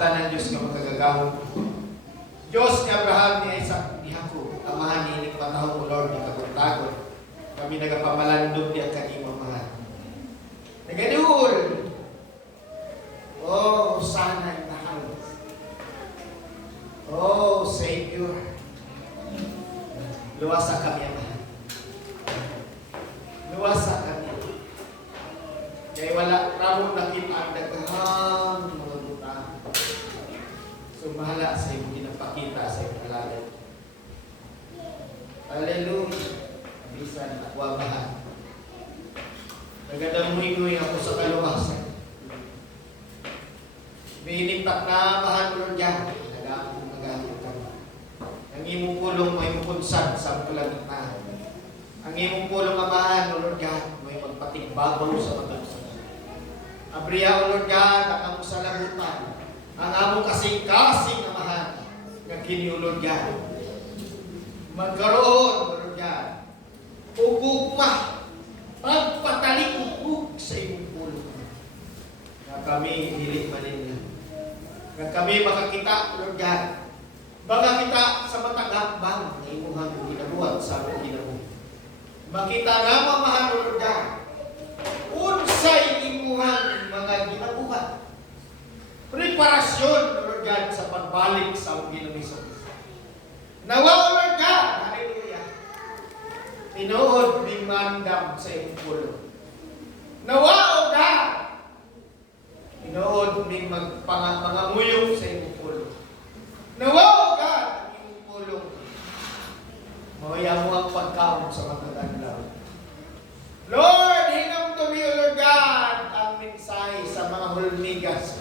tanan Diyos nga makagagawon. Diyos ni Abraham, ni Isaac, ni Jacob, amahan ni patahong mo Lord, ni kaguntagon. Kami nagapamalandog di ang kanimo mahal. Nagaduol. Oh, sana in the house. Oh, Savior. Luwasa kami, amahan. Luwasa kami. Kaya wala ramo nakita ang daghang mga butang. So bahala sa iyong ginapakita sa iyong halalan. Hallelujah. Bisan wabahan. Nagadamuy-nguy ako sa kaluwasan. Binitak na mahal Lord dyan. Nag-aamong kami. Ang imong pulong may mukunsan sa tulad na. Ang imong pulong amahan Lord dyan may magpatigbabaw sa matagsa. Abriya Lord God ang among salabutan. Ang among kasing-kasing amahan nga kini Lord God. Magkaroon Lord God. Ugugma, pagpatalikugug sa imong pulong. Na kami dili manila. Na kami makakita, Lord God. Makakita sa matagakbang na imuhang ginabuhat sa among ginabuhat. Makita nga mamahal, Lord God. Unsay imuhang mga ginabuhat. Preparasyon, Lord God, sa pagbalik sa among ginabuhat. Nawa, Lord God, hallelujah. Tinuod ning mandam sa iyong pulong. Nawa, O God, tinuod ning magpanganguyong sa iyong pulong. Nawa, O God, ang iyong pulong. Mawaya mo ang pagkaon sa mga adlaw. Lord, hinam to me, O Lord God, ang mensahe sa mga hulmigas.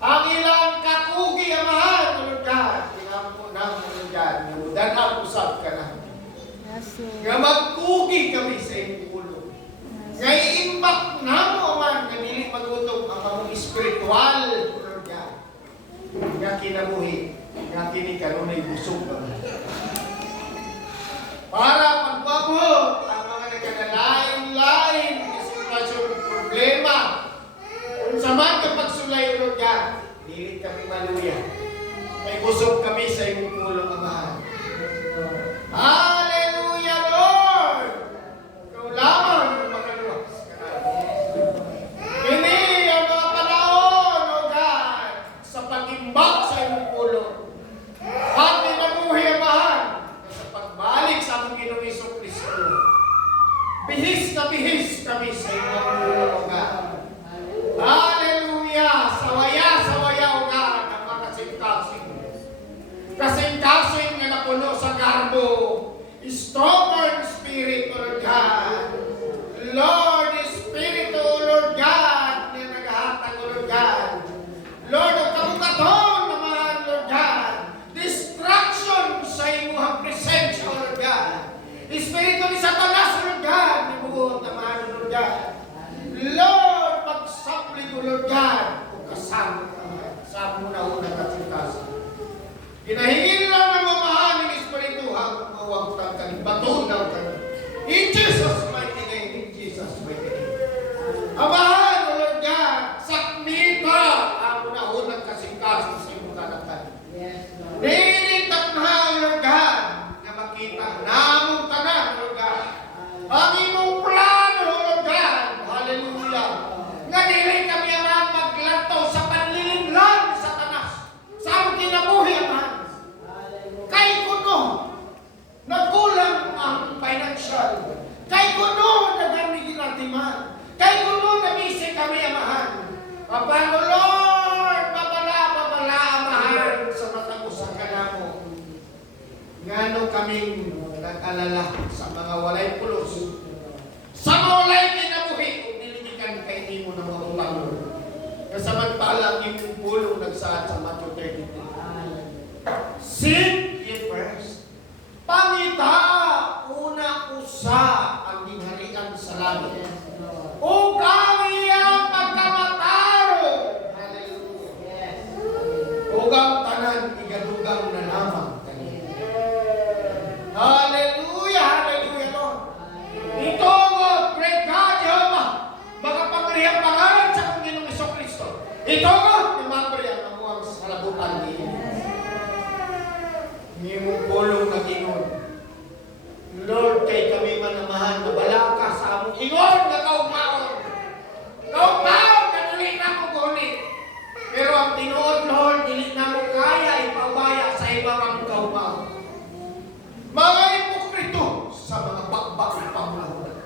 Ang ilang kakugi, Amahan, O Lord God, hinam na, O Lord God, dan ang usap ka na. Nga magkugi kami sa iyong pulong. Nga i-impact na mo, man, nga dili magutom ang among espiritual, O Lord God. Nga kinabuhi, nga kinikanunay busog naman. Para pagpabot ang mga nagkakalain-lain na sitwasyon problema. Kung sa man kapag sulay, O Lord God, dili kami maluya. May busog kami sa iyong pulong, Amahan. Hallelujah, Lord! Ikaw lamang ang makaluwas. Kini ang mga panahon, O God, sa pag-imbak sa iyong pulong. At inabuhi, Amahan, sa pagbalik sa aming Ginoong Jesucristo. Bihis na bihis kami sa iyong pulong, O God. Hallelujah! Sawaya, O God, ang mga kasing-kasing. Kasing-kasing nga napuno sa garbo. Stubborn spirit, O Lord God. Lord, Spirit, O Lord God, na naghahatag, O Lord God. Lord, o kabukaton naman, Lord God. Distraction sa imuhang presensya, O Lord God. Espiritu ni Satanas, O Lord God, ni buot naman, O Lord God. Lord, pagsaplig, O Lord God, o kasama sa muna-unang kasing-kasing. Kinahingin lang ng mamahan ng Espiritu hang mawagtang kami, batunaw kami. In Jesus' mighty name, in Jesus' mighty name. Amahan, O Lord God, sakmita ang unang kasing-kasing sa iyong kalakad. Ninitak na, O Lord God, na makita namong tanan, O Lord God. Ang imong plano, O Lord God, hallelujah. Nga dili kami ang maglantaw sa panlilinlan sa Satanas. Sa among kinabuhi, Amahan. Kay kuno, nagkulang ang financial. Kay kuno, nagamigin ang timan. Kay kuno, nabisi kami, Amahan. Papano, Lord, babala, Amahan, sa matagusan ka na mo. Ngano kaming nag-alala sa mga walay pulos. Sa mga walay kinabuhi, kung nilinikan kay Timo ng mga utang. Kasamantala, yung pulong nagsaad sa Matthew 33. Seek ye first. Pangita, una usa ang gingharian sa langit. O kawiyang pagkamataro. Hallelujah. Ugang tanan, igadugang na lamang. Hallelujah, hallelujah, Lord. Ito ang great God, Jehovah. Makapangyarihang pangalan sa Panginoong Jesucristo. Ito ko, ni Maria, ang muang salabutan niya. Ngimong pulong na gingon. Lord, kay kami manamahan na bala ka sa among ingon na kaugmaon. Kaugmaon, kadali na mo guni. Pero ang tinuod, Lord, dili na mo kaya ipabaya sa ibang ang kaugmaon. Mga ipokrito sa mga bakbak ng pamulahunan.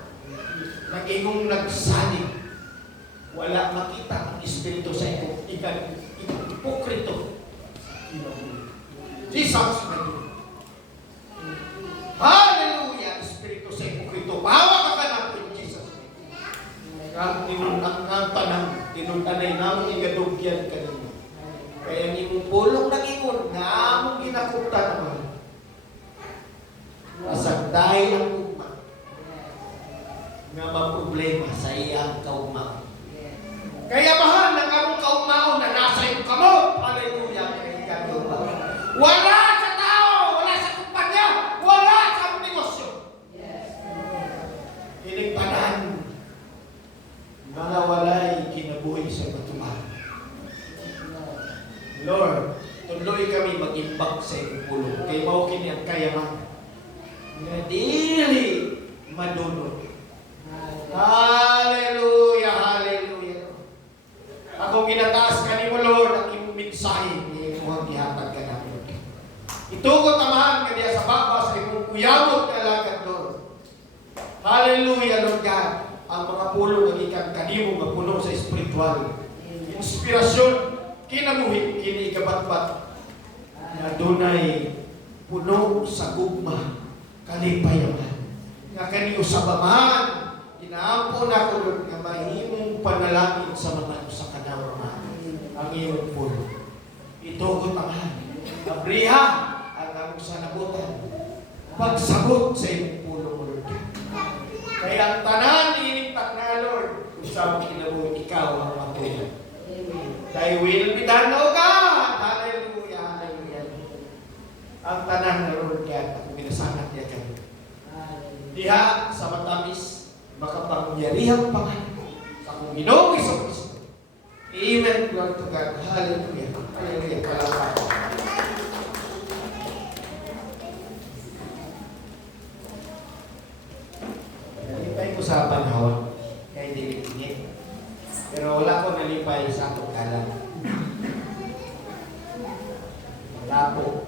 Nag-ingong nagsalig. Wala makita ang Espiritu sa ipokrito. Jesus, hallelujah, Espiritu sa ipokrito. Bawa ka ka na po, Jesus. Ang tanang, tinuntanay namin igadugyan kanina. Kaya ni pulong nag-ingon na among ginakupta naman. Asang dahil ang ugma nga maproblema sa iyang kaugmaon. Kaya mahal ng among kaugmaon na nasa iyong kamot. Hallelujah, kaya kaugmaon. Wala sa tao, wala sa kumpanya, wala sa negosyo. Hinigpanan mga walay kinabuhi sa batuhan. Lord, tuloy kami mag-imbak sa iyong pulong. Kaya mao kini ang kayaman nga dili madunod. Hallelujah, hallelujah. Ako ginataas ka ni mo, Lord, ang imong mensahe ni imong gihatag ka namin. Itugot amahan ka diya sa baba sa imong kuyamot na lagad, Lord. Hallelujah, Lord God. Ang mga pulong ang ikan kanimo nga puno sa espiritual. Inspirasyon, kinamuhi, kinigabat-bat na dunay puno sa gugma, kalipayaman. Nga kaniyo sa bamahan, inaampo na ko, Lord, nga mahimong panalangin sa mga sa kanawaman. Ang iyong pulo. Itugot amahan. Abriha ang among sanabutan. Pagsagot sa iyong pulo, Lord. Kaya ang tanan inintak na, Lord, kung saan kinabuhi, ikaw ang matuloy. Thy will be done, O God. Hallelujah, hallelujah. Ang tanan na, Lord God, ako minasangat niya kami. Diha sa matamis, makapangyarihang pangalan sa kong Ginoong Kristo. Amen. Glory to God. Hallelujah. Hallelujah. Palakpak. Nalipay ko sa panahon kay dilig-ingit. Pero wala ko nalipay sa akong kalan. Wala po.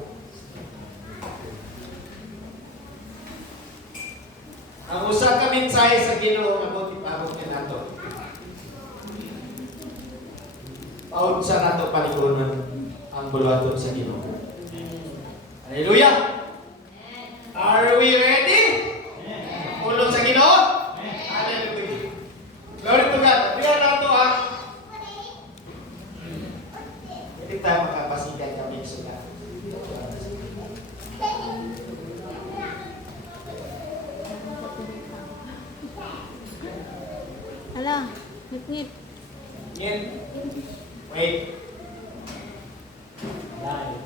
Ang usa ka mensahe sa Ginoo nga mo ipabot niya nato. Paun sa nato paliguron ang buluhaton sa Ginoo. Hallelujah. Are we ready? Ulong sa Ginoo? Hallelujah. Glory to God. Priya nato ha. Hindi tayo makapasigan kami suga. Hala, ngip-ngip. Ngip. Wait. Live.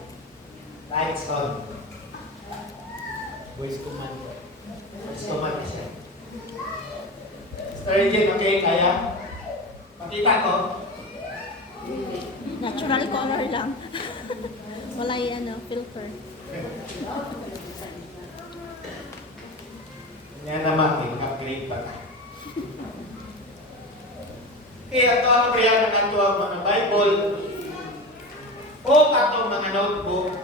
Lights on. Voice command. Voice command siya. Mr. Regine, okay? Kaya? Pakita ko. Natural color lang. Wala yung filter. Yan naman, upgrade pa ka. Kaya ito ang priya na nato ang mga Bible o atong mga notebook.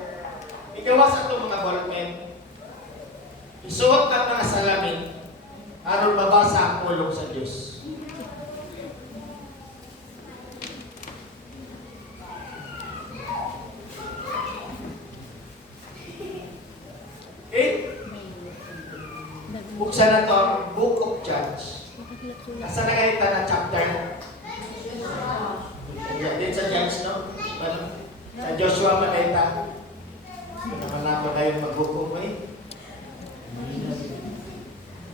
Ikawas atong mga ballpen. Isuot ka mga salamin aron mabasa ang pulong sa Diyos. Okay? Buksan na ito ang Book of Judge. Asa na ganito na chapter? Din sa Judge, no? Sa Joshua Malaita. Naman ako na yung maghukom mo eh.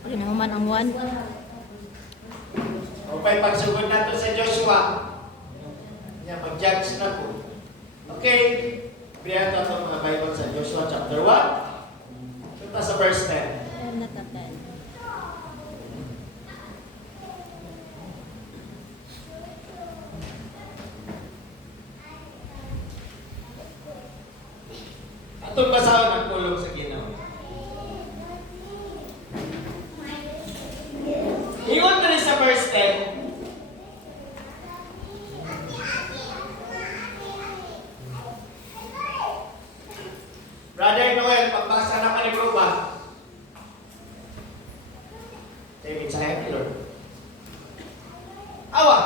Okay na man ang one. O pa'y pagsugod na to sa Joshua. Yan, mag-judge na po. Okay. Bigyan ito ang mga Bible sa Joshua chapter 1. Ito sa verse 10. Not that 10. Atong basahon ang pulong sa Ginoo. Ingon na rin sa verse 10. Brother Noel, pagbasa na manibro ba? Tayo mensahe ni Lord. Awa,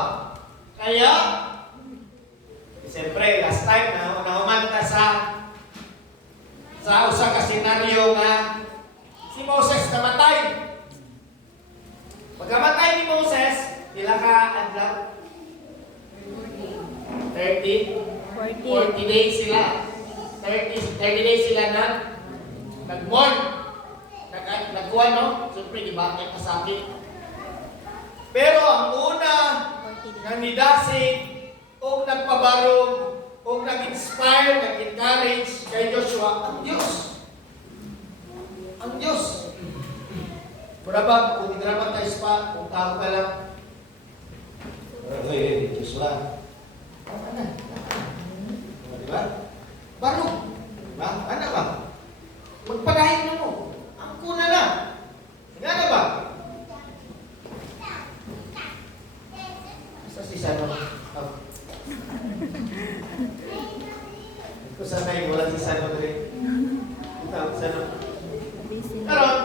kaya, siyempre, last time na nahuman ka sa usa ka senaryo nga si Moses namatay. Pagkamatay ni Moses, pila ka adlaw? 40 days sila. 30 days sila na nag-mourn. Nagkuha, no? Siyempre, di ba? May kasakit. Pero ang una nga nidasig o nagpabarog o nag-inspire, nag-encourage kay Joshua, ang Diyos. Ang Diyos. Mura ba, kung idraman tayo pa, kung tao ka lang, Joshua, ano na? Di ba? Barog. Diba? Ano ba? Magpagahin na mo. Ang kuna na. Nga na ba? Sa si Sano. Ito sanay, wala si Sano rin. Ito, Sano. Karon,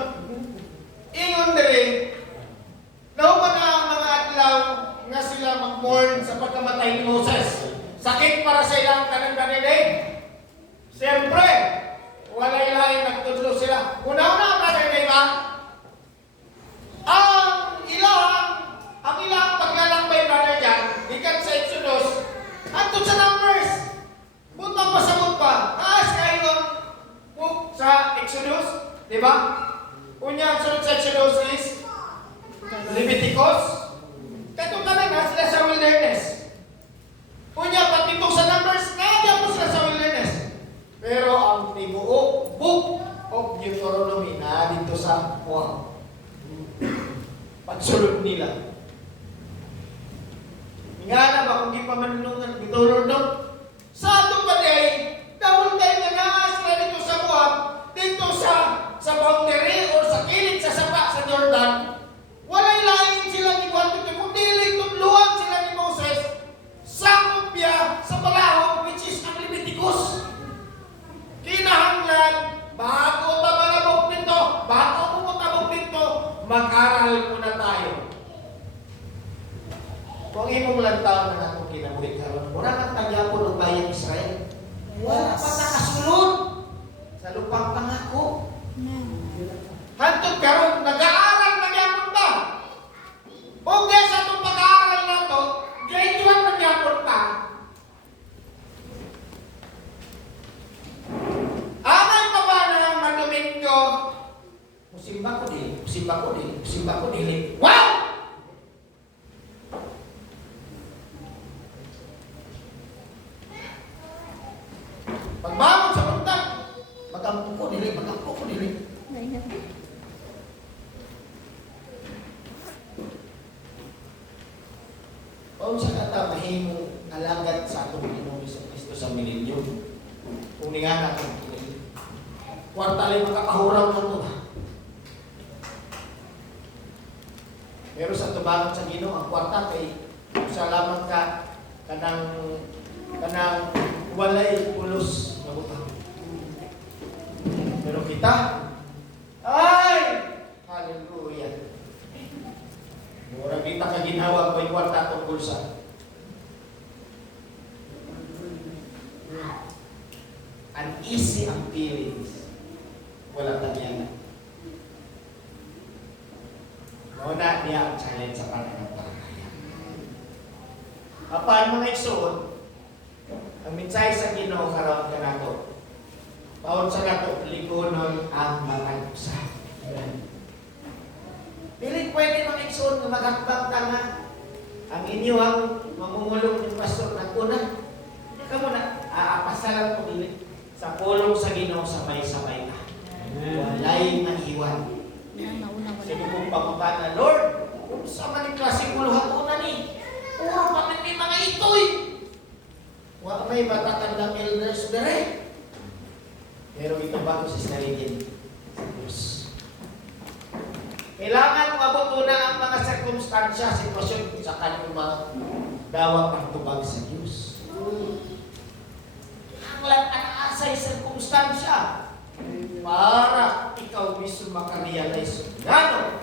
ingon rin, nahuman na ang mga adlaw nga sila mag-mourn sa pagkamatay ni Moses. Sakit para sa ilang kanang-kanilin. Siyempre, walay lain nagtudlo sila. Una-una, brother Dave, ang ilang paglalakbay, brother Jan, ikan sa Exodus, antod sa Numbers, butang pasabot pa, taas kayo book sa Exodus, di ba? Unya, sunod sa Exodus is Leviticus. Katong kami na sila sa wilderness. Unya, pati sa Numbers, kaya po sila sa wilderness. Pero ang tibuok book of Deuteronomy na dito sa pagsulod nila. Nga na ba kung di pa manunungan Deuteronomy? Sa atong paday, dahil tayo nga sila dito sa Moab, dito sa boundary or sa kilid sa sapa sa Jordan, walay lain sila ni Juan dito. Kung dili tudluan sila ni Moses sa kopya sa palahog, which is ang Leviticus. Kinahanglan, bago tamanabok nito, bago pumuntabok nito, mag-aral muna tayo. Kung imong lantaw na natong kinabuhi karon, mura kang tagyapon ng bayan Israel. Wala pa nakasulod sa lupang pangako. Hantod karon, nag-aaral na gyapon ba? Kung di sa itong pag-aaral na ito, grade 1 na gyapon pa. Amay pa ba na Madomingo? Musimba ko din. Wow! Pagbangon sa buntag, magampo ko dili. Kung sa kata mahimong alagad sa atong Panginoon sa Kristo sa milenyo, kung ningana ko, kwartali makakahuraw na ito. Pero sa tubangon sa Ginoo, ang kwarta kay sa lamang ka kanang walay pulos na butang. Pero kita, ay! Hallelujah! Mura kita kaginawa ko'y kwarta atong bulsa. Uneasy ang feelings. Wala tanyana. Mauna niya ang challenge sa pananampalataya. Apan mga igsoon, ang mensahe sa Ginoo karon kanato. Bawat sa nato ligunon ang mga usa. Dili pwede mga igsoon nga maghakbang tanga ang inyong mamumulong ng pastor na una. Hindi ka muna aapasalan ko dili sa pulong sa Ginoo sabay-sabay ka. Walay maniwan. Sige kong pangutana, Lord, kung sa maning klaseng muluhat una ni, puro kami may mga itoy. Wala may batakan ng elders dire. Pero ito ba ito si Staringin sa Diyos? Kailangan mabuto na ang mga sirkumstansya, sitwasyon sa kanyang mga dawat ang tubag sa Diyos. Ang asa-asay sirkumstansya para ikaw mismo makarealize ngano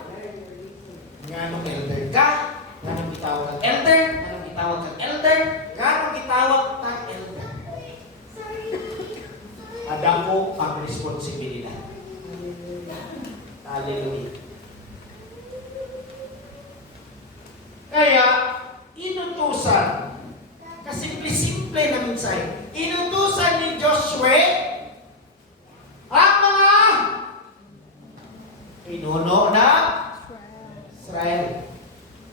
elder ka, ngano gitawag kang elder, ngano gitawag kang elder, ngano gitawag kang elder. Adamo ang responsibilidad. Hallelujah. Kaya, inutusan, kasimple-simple na mensahe, inutusan ni Joshua ang mga pinuno na Israel.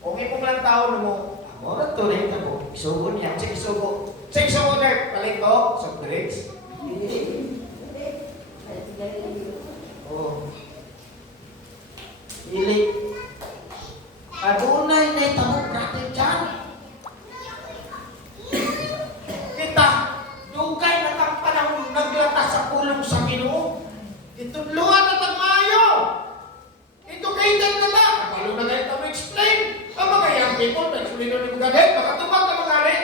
Kung ipong lang tao na mo, ako na to rin ako, isugo niya, check isugo, there, palito, soft drinks. Oh. Ili. Adunay na itamog natin dyan. Kita, dugay na kang panahon naglata sa pulong sa Ginoo. Itudluan na tagmayo. Ito kaitan na ba? Kapalo na kayo ito explain. Ang mga young people, nag-explain na ni Bugadet, makatupag na mga rin.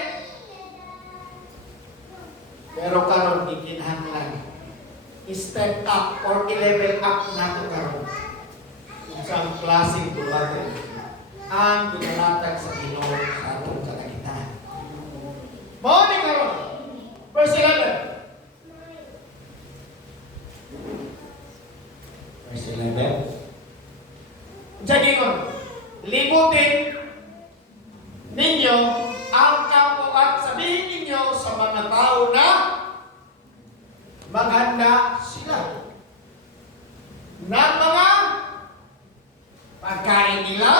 Pero karon ikinahanglan, step up or i-level up na ito karon. Isang klaseng bulag ang pinalatag sa Ginoo sa atong kalagitan. Mao ni karon. Verse 11. Verse 11. Jadi kon, libutin ninyo ang kampo at sabihin ninyo sa mga tao na maghanda sila ng mga pagkain nila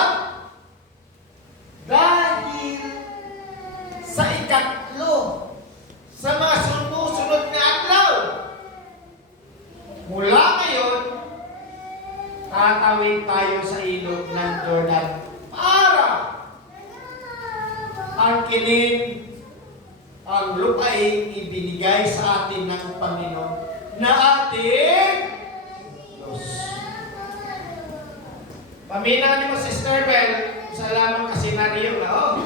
dahil sa ikatlo sa mga sunod na adlaw. Mula ngayon, tatawid tayo sa ilog ng Jordan para angkinin ang lupain ibinigay sa atin ng Panginoon na ating Diyos. Paminaw ni mo, Sister Bell, sa lamang kasenaryo na,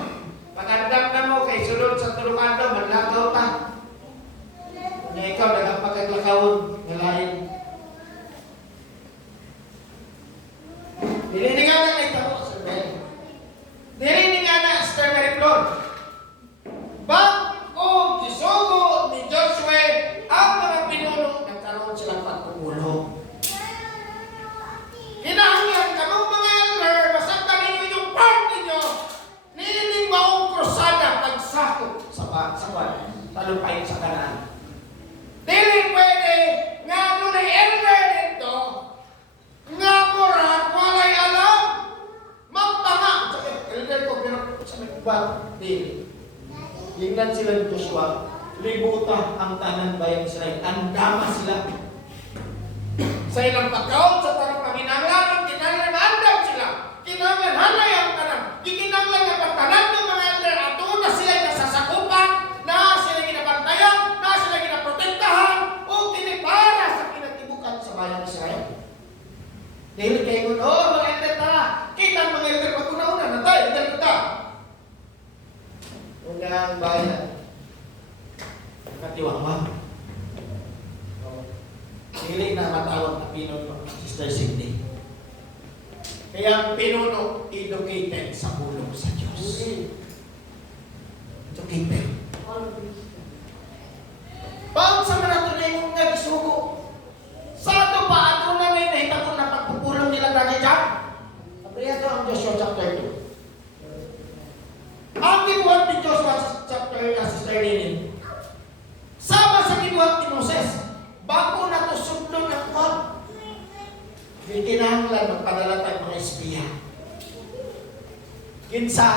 pag-andam na mo kay sulod sa tulungan daw, manlakaw ta. Kung ikaw, nagpagaglakawon, ngalain. Dili nga na ito, Sister Bell. Dili nga na, Sister Mary Flor. Bago gisugo ni Joshua ang mga pinuno, nagkaroon silang pagpupulong. Kinahanglan kamong mga elder, masakta ninyo yung part ninyo, niling maong krusada pagsakop sa talumpain sa Kanaan. Dili pwede nga nunay elder nito, nga murag walay alam, magtanga. Elder ko, pero sa may kubang, dili. Tingnan sila ni Joshua, libutan ang tanan bayan Israel, andama sila. Sa ilang pagkaon sa tanong paginanglanan, kinahanglan maandam sila. Kinahanglan hanay ang tanan. Kinahanglan nga pagtanan ng mga elder ato na sila nasasakupan, na sila ginabantayan, na sila ginaprotektahan, o kinipara sa kinatibukan sa bayan Israel. Dahil kayo, mga elder tara, kita ang mga elder pag-una-una, natay, elder kita. Unang bayan, katiwang-wang. Hindi na matawag na pinuno, Sister Cindy. Kaya ang pinuno, educated sa pulong sa Diyos. Educated. Baon sa mga tunay mong nagsugo, sa ito pa, ano na may nahitapon na pagpupulong nila na dyan? Abriya ito ang Joshua chapter 2. Ang gibuhat ni Joshua chapter na Sister Ninin, sama sa gibuhat ni Moses, bago na ito sundon ang pag, kinahanglan magpadala tayo mga espiya. Kinsa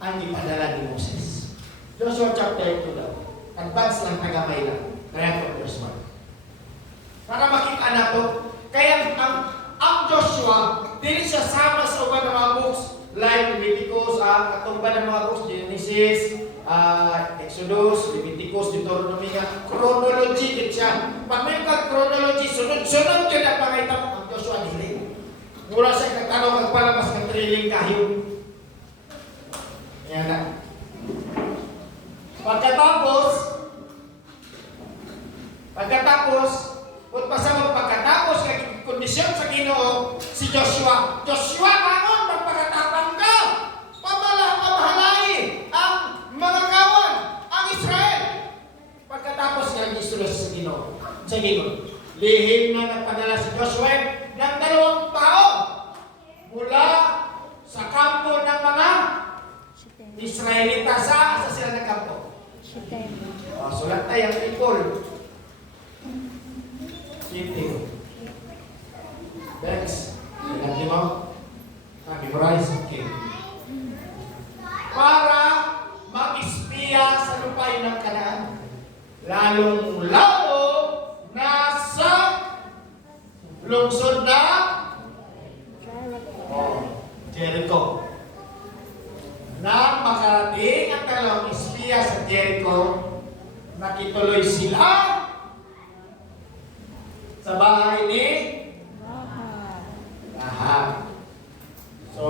ang ipadala ni Moses. Joshua chapter 2 daw. Advance lang, tagamay lang. Kaya po, verse 1. Para makita na ito, kaya ang Joshua, dili siya sama sa uban ng mga books, like Leviticus, katong ba ng mga books, Genesis, Exodus, Leviticus, Deuteronomy nga, chronology din siya. Pag may chronology, sunod-sunod yun ang pangita mo. Ang Joshua dili. Mula siya nagtanong magpalabas ng triling kayo. Yan na. Pagkatapos, kung pasabog pagkatapos ng kondisyon sa Ginoo, si Joshua, kaon, magpakatapang ka! Pamahalain ang mga kawan, ang Israel! Pagkatapos ng istorya sa Ginoo, lihim na nagpadala si Joshua ng 2 tao mula sa kampo ng mga Israelita. Sa sila ng kampo? Sulat tayo ang people. Shifting. Next. Lagi mo. Memorize. Okay. Para mag-espiya sa lupain ng Kanaan. Lalong-lalo nasa lungsod na Jericho. Nang makarating ang dalawang espiya sa Jericho, nakituloy sila sa bahay ni Rahab. So,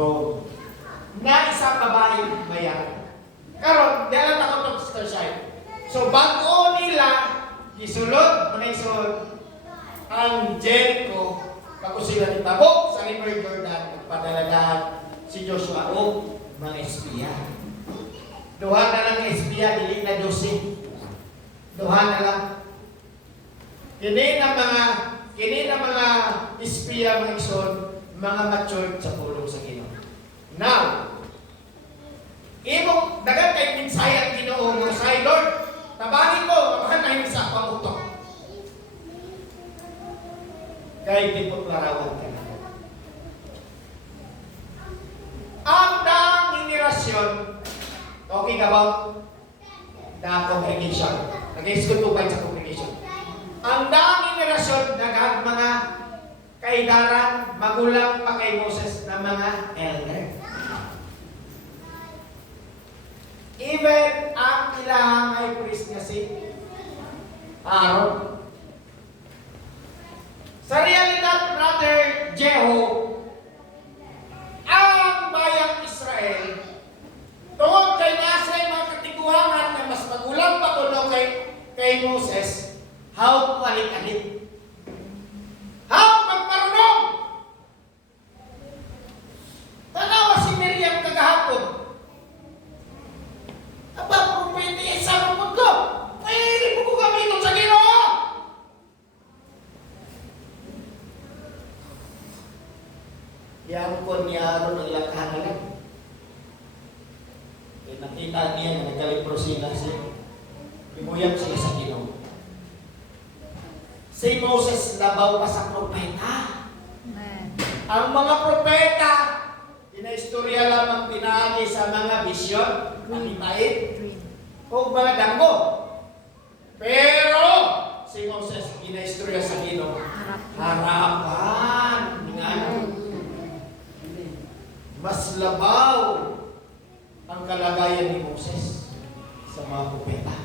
na isang babaeng bayan. Karon, dahil ako itong sister side. So, bago nila isulod, ang Jericho, bago sila nitabok sa River Jordan, nagpadalagaan si Joshua o mga espiya. Duha na lang espiya, dili na 12. Duha na lang. Kini na mga espiya, mga igsoon, mga matured sa pulong sa Ginoo. Now, imong dagat kay minsay ang Ginoo mo sa Lord, tabangin mo, makahanay sa pamutok. Kay di po larawan ka na. Ang generation talking about the congregation. Nag-isip ko ba sa congregation? Ang generation nagag mga kaidaran, magulang pa kay Moses na mga elder. Even ang ilang high priest nga si Aaron. Sa realidad, Brother Jeho, ang bayang Israel, tungkol kay nasa mga katiguangan na mas magulang pa kuno kay Moses, how palit-alit. How magparunong. Tanawa si Miriam kagahapon. Aba, propete isa mo ko. Pwede po ko gamitin sa Ginoo. Yang ko niya ron ang lakhangalan. Nakita niya na nagkalipro sila siya. Imuyang sila sa Ginoo. Si Moses labaw pa sa propeta. Ang mga propeta, inaistorya lamang pinaagi sa mga bisyon, panitait, o mga danggo. Pero si Moses, inaistorya sa Ginoo, harapan. Mas labaw ang kalagayan ni Moses sa mga propeta.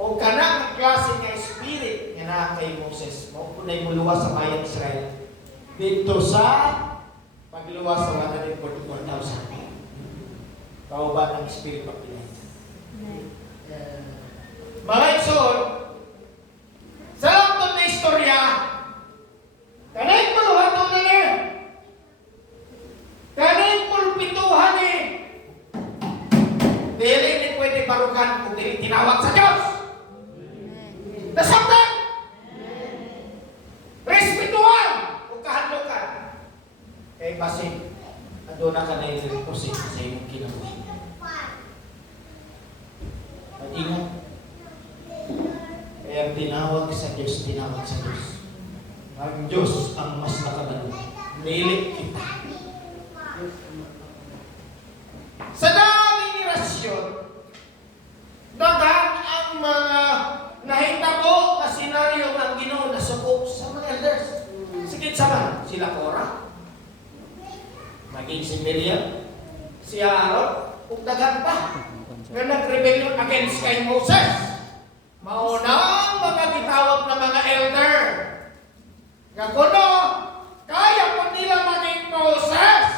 O kanang klase nga spirit nga naa kay Moses, maupunay muluwas sa bayan Israel dito sa pagluwas sa 144,000. Kauban ng spirit of Elijah. Mga igsoon, sa langtod na istorya, kanay puluhaton na niya. Kanay pulpituhan ni. Dili ni pwede barukan kung dili tinawag sa Diyos. Nasabtan! Respetuhan! Kung kahadlokan. Kaya basi, ando na ka na yung reposin sa iyong kinabuhi. Mag-ingat. Kaya tinawag sa Diyos. Ang Diyos ang mas nakadalo. Nilit kita. Sa daming rasyon, dagan ang mga nahitabo na senaryo ng Ginoo na suko sa mga elders. Sige sama, sila Korah, maging si Miriam, si Aaron, ug daghan pa nga nag-rebellion against kay Moses. Maunang mga gitawag na mga elder. Nga kuno, kaya po nila maging Moses.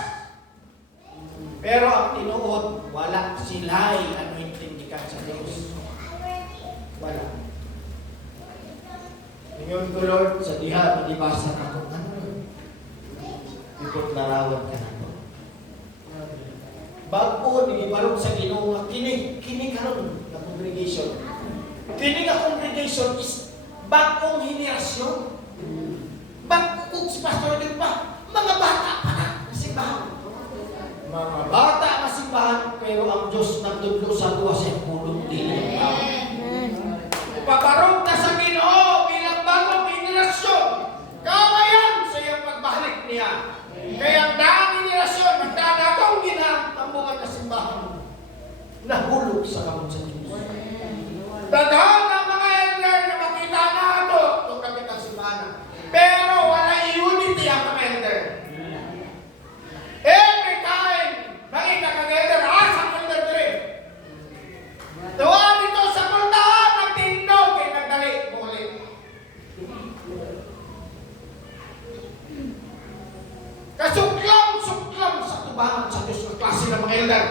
Pero ang tinuod, wala sila'y anointing gikan sa Diyos. Wala. Ngayon ko, Lord, sa diha, malibasa ka kung ano. Ikot larawan ka na ko. Bago, nilibarong sa Ginoo nga, kini karon na congregation. Kini nga congregation is bagong henerasyon. Bagong si Pastor din pa, mga bata pa na, simbahan. Mga bata na simbahan, pero ang Diyos nagtudlo sa tuwa sa pulong din. Ipabarog na sa Ginoo bilang bagong henerasyon. Kamayan sa iyang pagbalik niya. Kaya ang daang henerasyon, magdadagong ginatambungan na simbahan, nahulog sa kamot sa Diyos. Daghan ang mga elder na makita na ito, itong kapitang simbahan. Pero wala unity ang mga elder. Every time, nakita kang elder, sa elder rin. Tuwa dito sa kultahan, nagtindog, kay nagdali, muli. Kasuklam sa tubahan sa Diyos ng klase ng mga elder.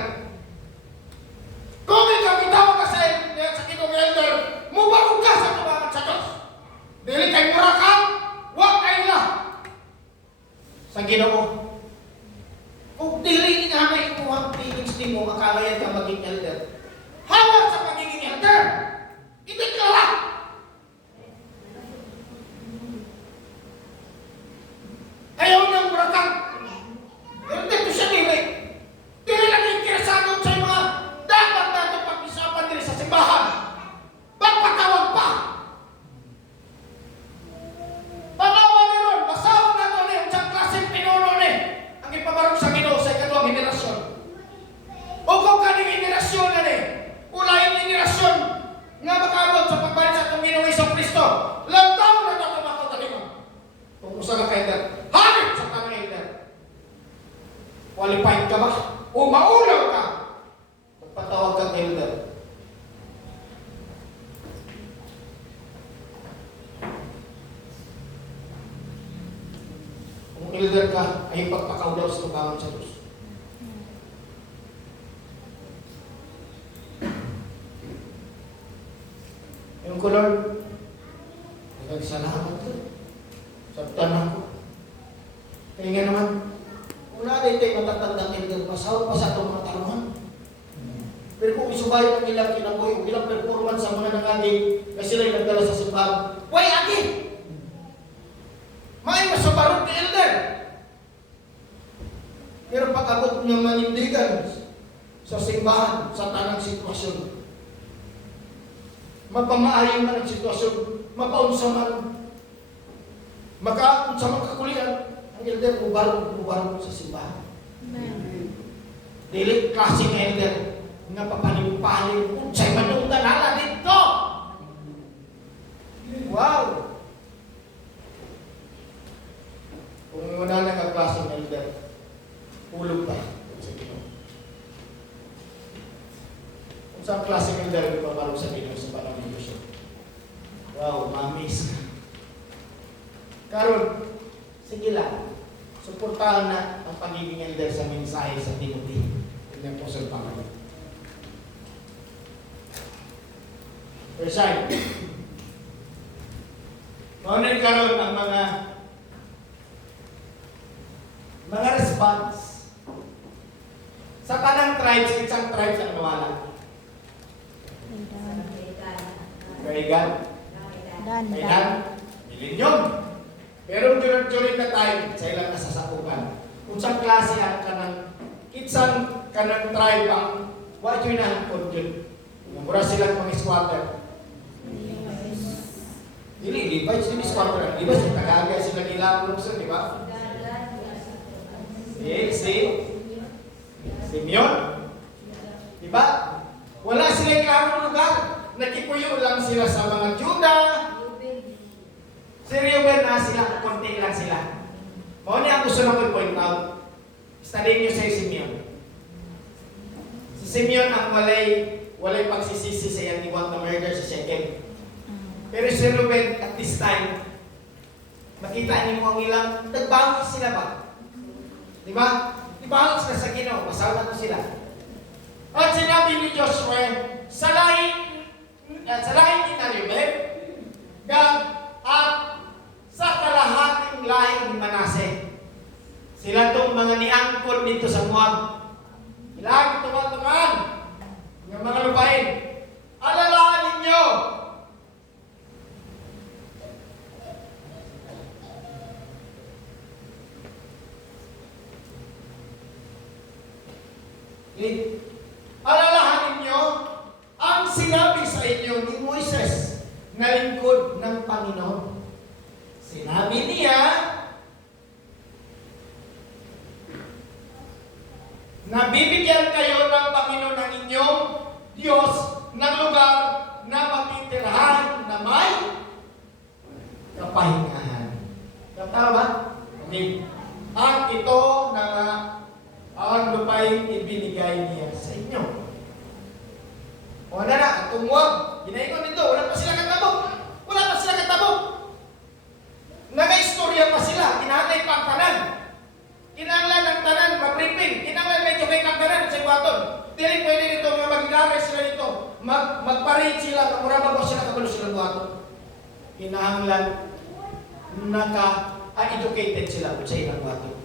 Kung ikaw bitawag ka sa kinong elder, mubarog ka sa tubahan sa Diyos. Dili kay murakam, wag kayo na. Sa Ginoo. Kung dili nga may ikuhang feelings din mo, makalayan ka maging elder. Hawak sa pagiging elder. Hindi ka lang. Ayaw niyang murakam. Pero dito siya nilay. Dili lang interesado sa mga dapat natin pag-isapan din sa simbahan. Magpatawag pa. Panawa ni Ron, basawa na ito niya, sa klaseng pinuno ni, ang ipabarog sa Ginoo sa ikatawang henerasyon. O kung kaning henerasyon na ni, ulayin henerasyon, nga makabot sa pagbalik sa itong Ginoo Isang Kristo, lantaw na ito tumakot talima. Kung usa ka elder, hanip sa tanang elder. Qualified ka ba? O maulaw ka? Magpatawag kang elder. Kung elder ka, ay pagpakaulaw sa tubangan sa Diyos. Yung ko, Lord, nagsalamat ko. Sabtan ako. Kaya nga naman, kung natin tayo matatandang elder, pasaw pa sa itong mga taluhan. Pero kung isubayan ang ilang kinabuhi, ilang performance sa mga nangaging na sila'y nagdala sa simbahan, why again? May masabarot ni elder. Pero pag-abot niya manindigan sa simbahan, sa tanang sitwasyon, mapamaayon man ang sitwasyon, mapaunsa man, makaunsa man kakulian, ang elder ubarog sa simbahan. Dili klaseng elder nga papalim-palim unsay manung danala dito. Wow! Kung wala na nga klaseng elder, ulog pa. Kung saan klaseng elder paparong sa Ginoo sa panahon ng Diyos. Wow, mamis. Karon, sige lang. Suportahan na ang pagiging elder sa mensahe sa Timothy. Tingnan po sa pangalan. Versailles. Maunay karon ang mga response. Sa tanang tribes, isang tribes ang nawala. Kaigan. Kaigan. Millennium. Pero during the time, sa ilang nasasakupan. Kung sa klase ang kanang kitsang kanang tribe ang what yun ang yun. Mura silang mga squatter. Dili ba sila squatter? Di ba sa Tagaga sila nilang lukso, di ba? Simeon. Di ba? Wala silang klarong lugar. Nakipuyo lang sila sa mga Juda. Si Reuben na sila, konti lang sila. Mao ni ang gusto na ko point out. Study niyo sa Simeon. Si Simeon ang walay pagsisisi sa iyang iwang na murder sa Shechem. Pero si Reuben, at this time, makita niyo ang ilang, nagbangon sila ba? Di ba? Ibangon sila sa Ginoo, pasawat mo sila. At sinabi ni Joshua, sa lahi ni na Reuben, Gad, at sa kalahating lahi ni Manase. Sila itong mga niangkon dito sa Moab. Ilang tumatungan ng mga lupain. Alalaan ninyo. Alalahan ninyo ang sinabi sa inyo ni Moises na lingkod ng Panginoon. Sinabi niya na bibigyan kayo ng Panginoon ng inyong Diyos ng lugar na matitirahan na may kapahingahan. Tama ba? Okay. At ito na ang lupay ibinigay niya sa inyo. O na, tumuwag. Ginaikon dito, wala pa sila katabok. Wala pa sila katabok. Nag-istorya pa sila. Kinahanay pa ang tanan. Kinanglan ng tanan, mag-briefing. Kinanglan medyo kay kang tanan sa iwaton. Dili pwede nito, mag-ilaray sila dito. Mag-parade sila, murabag mo sila, kagulo sila buhaton. Kinanglan, naka-educated sila sa ilang buhaton.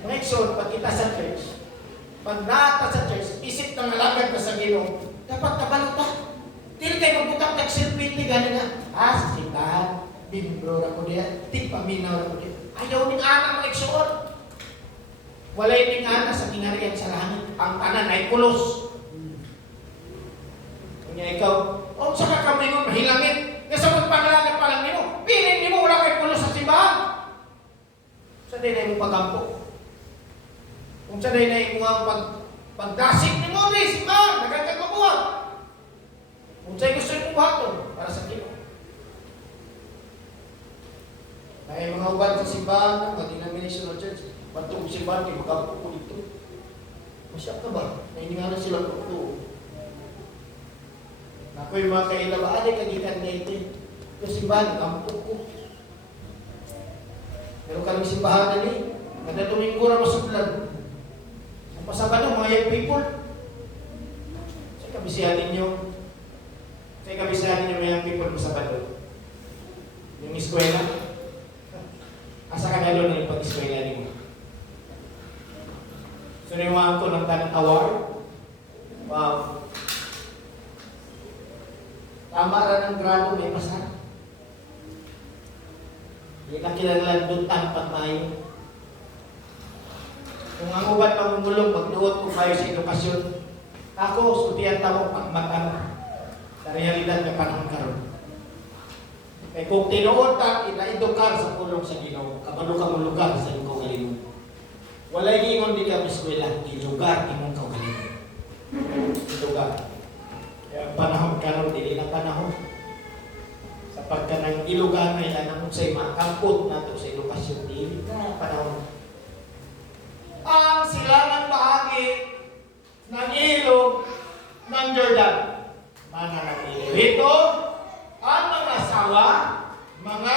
Ngayon, pag kita sa church, pag naata sa church, isip ng alagad ka sa Ginoo, dapat kabalota. Dili kayo magbutang tag-silpiti, gano'n nga. Sa simbahan, bimbro ra ko diya, tigpaminaw ra ko diya. Ayaw ning ana mag-igsuot. Walay ning ana sa kinariyan sa langit. Ang tanan ay kulos. Kanya ikaw, saka kami mo mahilangin. Nasa magpangalagat pa lang nimo. Piling nimo, wala kay kulos sa simbahan. Sa din ay mo pagampo. Kung sa day na imuang pagdasig ni mo, simbahan, nagagag mabuhat. Kung sa'yo gusto yung buhaton, para sa Ginoo. May mga uban sa simbahan, mga denominational church, batong simbahan, kayo magkampo ko dito. Masyak ka ba? Nainingala sila po ito. Ako'y mga kailaba, aday kagikan na ito. Yung simbahan, kampo ko. Pero kaming simbahan na ni, kada Domingo na masudlan. Pasabado, mga young people. Sa'yo kabisihan ninyo. Sa'yo kabisihan ninyo mga young people pasabado. Yung eskwela. Asa ka na doon yung pag-eskwela ninyo. So, niwaan ko ng Tanang Award. Wow. Tama rin ang grado, may pasar. Hindi na kilala doon tanpat tayo. Kung ang ubat mamumulong, magduot ko kayo sa edukasyon. Ako, studiyan tamo pagmatan sa realidad na panahon karon. Kaya kung tinuod ka, ina-edukar sa pulong sa Ginoo, kabalo ka mong lugar sa iyong kaugalingon. Walay gingon di ka eskwela, ilugar imong kaugalingon. Ilugar. Kaya ang panahon karon, dili na panahon. Sa pagkanang ilugar na ilanamon sa makampot nato sa edukasyon, dili na panahon. Ang silangang bahagi ng ilog ng Jordan. Mananatili rito ang mga asawa, mga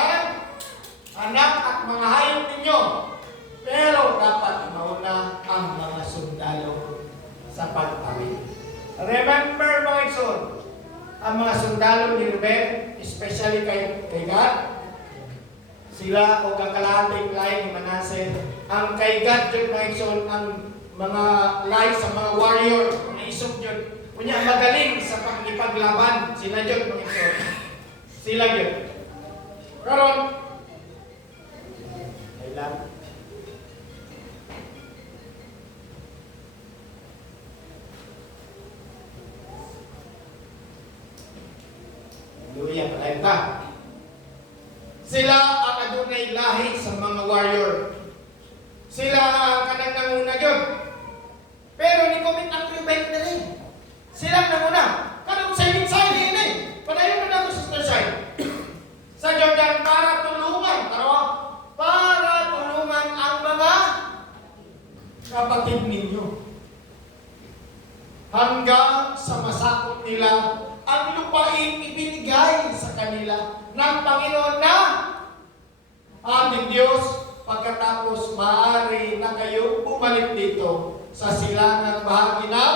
anak at mga hayop ninyo. Pero dapat mauna ang mga sundalo sa pagtawid. Remember mga igsoon, ang mga sundalo ni Reuben, especially kay Gad, sila o kakalahating lahi ni Manase. Ang kay God yun, mga igsoon, ang mga lahi sa mga warrior, mga isok yun. Kunya magaling sa pag-ipaglaban. Sila yun, mga igsoon. Sila yun. Karon, kailan? Hallelujah, palayan ta. Sila ang adunay lahi sa mga warrior. Sila ang kanang nanguna yun. Pero ni comment ang Reuben na rin. Sila nanguna. Kanang side-side yun eh. Padayon na nato sa side. Sa Jordan para tulungan. Para tulungan ang mga kapatid ninyo. Ang ng Panginoon na aming Diyos, pagkatapos maaari na kayo bumalik dito sa silangang bahagi ng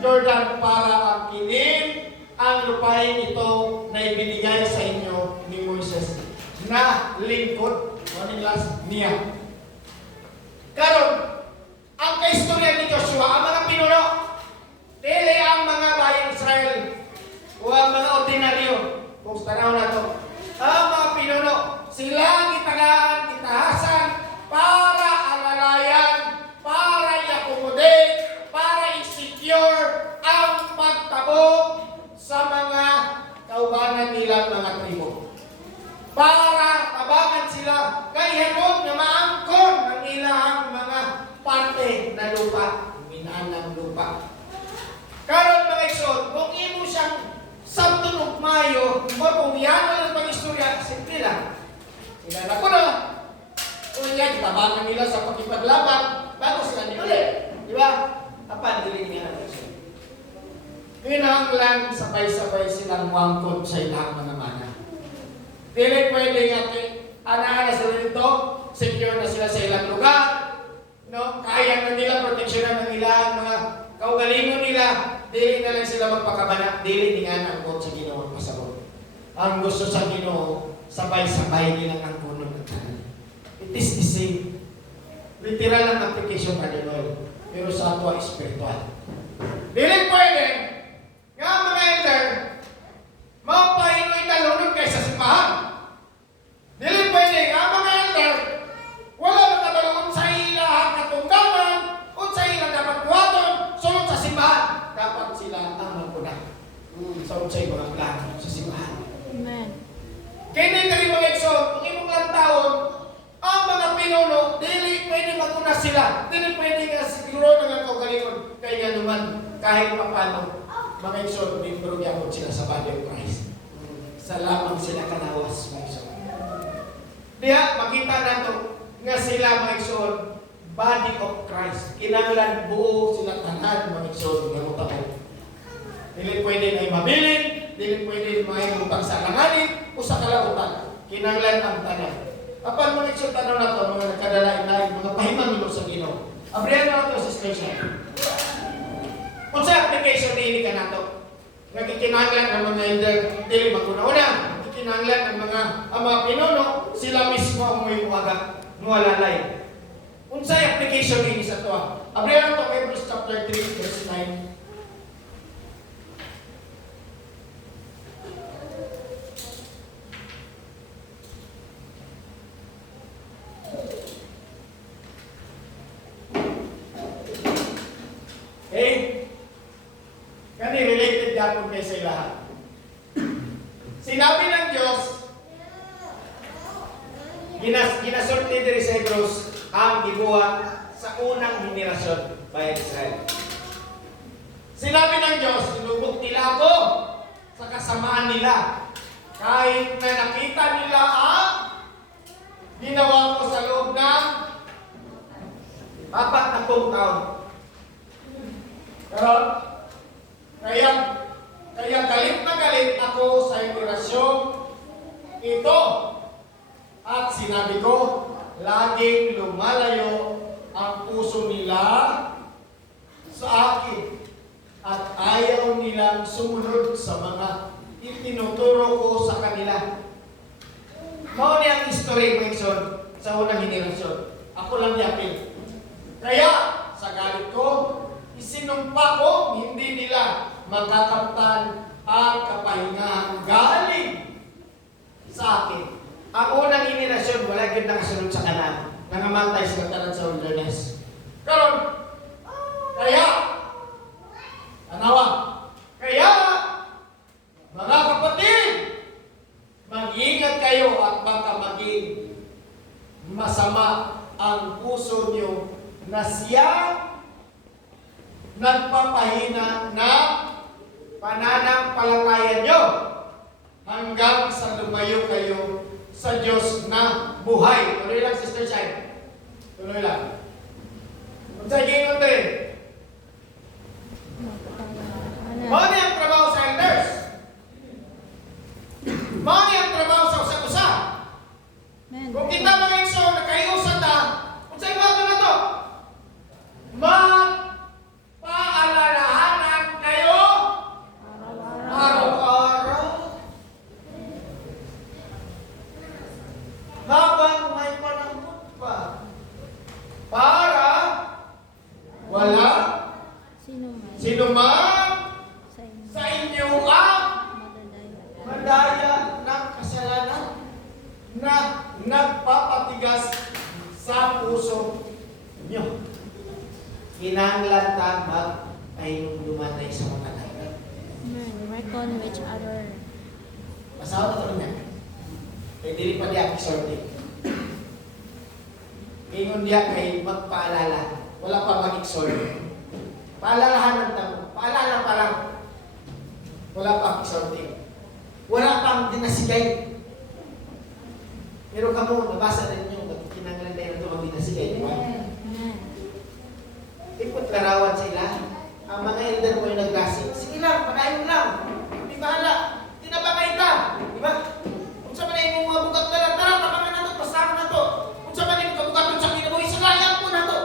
Jordan para angkinin ang lupain ito na ibinigay sa inyo ni Moises na lingkod niya. Karon, ang kaistorya ni Joshua, ang mga pinuno, dili ang mga bayang Israel o ang mga ordinaryo, kung sa tanaw na to, ang mga pinuno, sila ang itagaan, itahasan, para alalayan, para i-accommodate, para i-secure ang pagtabo sa mga kaubanan nilang mga tribo. Para tabangan sila kay Herod na maangkon ang ilang mga parte na lupa, minanang lupa. Karon mga igsoon, kung imo siyang sabtunog mayo, o kung yan ang pag-istorya, simple lang. Kilala ko na. Kung yan, tabangan nila sa pagkipaglaban, bago sila niulit. Di ba? Apan, diling niya na igsoon. Kinahanglan sabay-sabay silang wangkod sa ilang mga mana. Dili pwede nga ana-ana sila dito, secure na sila sa ilang lugar, no? Kaya na nila proteksyonan ng ilang mga kaugalingon nila, dili na lang sila magpakabana, dili nga ang sa Ginoo pasabot. Ang gusto sa Ginoo, sabay-sabay nilang ang kunong ng tanan. It is the same. Literal ang application na Lord, pero sa ato espiritual. Dili pwede nga mga elder, mapahinoy talunod kaysa simbahan. Dili pwede nga mga elder, wala na katalunod sa ilang katunggaman o sa ilang dapat buhaton sunod sa simbahan. Dapat sila ang magpuna sa unsay mga plano sa simbahan. Amen. Kaya dili mga igsoon, kung imong lang taon, ang mga pinuno, dili pwede magpuna sila. Dili pwede nga siguro nga kaugalingon. Kaya nga naman, kahit papano, mga igsoon, membro gyapon sila sa body of Christ. Sa lamang sila kanawas, mga igsoon. Diha, makita nato nga sila, mga igsoon, body of Christ. Kinahanglan buo sila tanan, mga igsoon, nga mutabo. Dili pwede na mabilin, dili pwede may utang sa langanin o sa kalabutan. Kinahanglan ang tanan. Apan mga igsoon, tanong na to, mga nagkadalain-lain, mga pahimang sa Ginoo. Abrihan na ito sa station. Kung sa application din ka na ito, nagkikinanglan ng mga elder, dili maguna-una, nagkikinanglan ng mga pinuno, sila mismo ang may muwaga, muwalalay. Kung sa application din sa ito, abrihan na ito, Hebrews chapter 3, verse 9. Kani related gapon kay sa lahat. Sinabi ng Diyos, ginasulti diri sa Hebrews ang gibuhat sa unang henerasyon bayan Israel. Sinabi ng Diyos, sinubok nila ako sa kasamaan nila. Kahit na nakita nila ang ginawa ko sa loob ng 40 taon. Pero kaya galit na galit ako sa henerasyon ito. At sinabi ko, laging lumalayo ang puso nila sa akin at ayaw nilang sumunod sa mga itinuturo ko sa kanila. Mao ni ang history mo sa unang henerasyon. Ako lang yapin. Kaya sa galit ko, isinumpa ko, hindi nila makakamtan ang kapahingahan galing sa akin. Ang unang henerasyon, wala yun nakasunod sa kanan. Nangamatay sila tanan sa wilderness. Karon, kaya, anawa, kaya, mga kapatid, mag-ingat kayo at baka maging masama ang puso nyo na siya nagpapahina na pananampalataya nyo hanggang sa lumayo kayo sa Diyos na buhay. Tuloy lang, Sister Shine. Tuloy lang. Kung sa gingon din, ano ang trabaho sa elders? Mao con each other. Masawa na ito niya. Kaya dili pa diya kisorte. Ingon diya kay magpaalala. Wala pa mag-exhort. Paalalahanan tamo. Paalala pa lang. Wala pa exhorting. Wala pang dinasigay. Pero kamo, nabasa rin nyo, kinanglan na yung tumang dinasigay, di ba? Ipot larawan sila. Ang mga elder mo yung naglasing. Sige lang, pakain lang. Hindi bahala. Tinabakay ka. Di ba? Kung sa manay mo mga bugat na lang, tara, tapangan na ito, pasama na ito. Kung sa manay mo kabugat sa kinabuhi, salayan po na ito.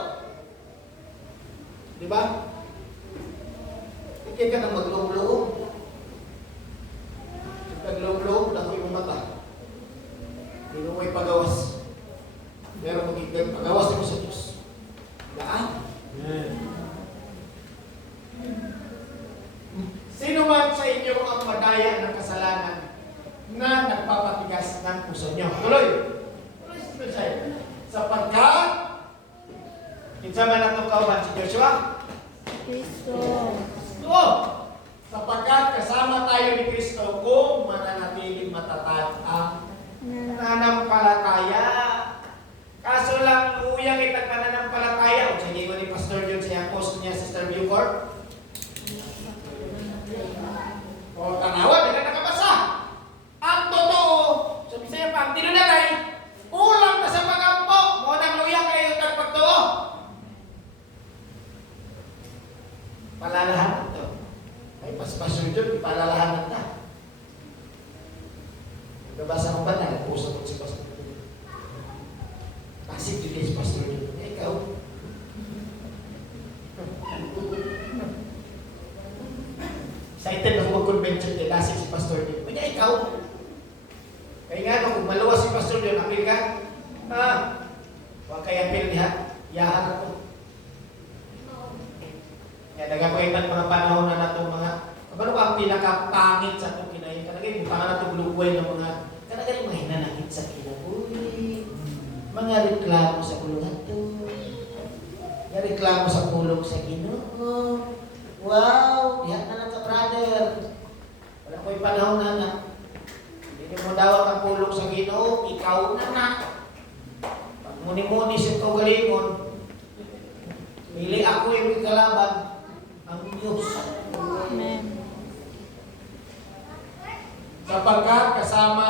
Di ba? Hindi ka nang maglong-long. Naglong-long, nakoy mong mata. Hindi mo may pagawas. Pero magiging pagawas mo sa Diyos. Daan? Sino man sa inyo ang madaya ng kasalanan na nagpapatigas ng puso nyo? Tuloy! Tuloy sa Tuloy. Sapagkat, kinsa man ang kauban si Joshua? Kristo. Oo! Sapagkat kasama tayo ni Kristo kung mananatiling matatag ang pananampalataya. Kaso lang, uyang itag pananampalataya. O sige ko ni Pastor John sa post niya, Sister Bucor. O tanawa, hindi ka nakabasa. Ang totoo, sabi sa'yo pa, ang tinunalay, ulang na sa pagampo. Mo nang luyang kayo tagpagtoo. Palalahan ito. Ay, Pastor John, palalahan na. Nabasa ko ba na? Nag-usap ko si Pastor John. Pasig din si Pastor John. Eh, ikaw? Excited ako mag-convention din. Lasig si Pastor John. Kaya ikaw? Kaya nga, kung malawas si Pastor John, apil ka? Huwag kaya apil niya. Yahan ako. Kaya nagkakuitan mga panahon na nato mga ano ba ang pinakapangit sa itong kinayin? Talaga yung pangan na itong lukway ng mga talaga yung mga hinanakit sa kinabuhi. Mga reklamo sa kulungan to. Mga reklamo sa kulong sa Ginoo. Wow! Diyan na lang ka, brother. Wala ko yung panahon na. Hindi mo daw ang kulong sa Ginoo, ikaw na. Pag muni-muni sa kagalingon, pili ako yung kalaban, ang Diyos. Amen. Sapagkat kasama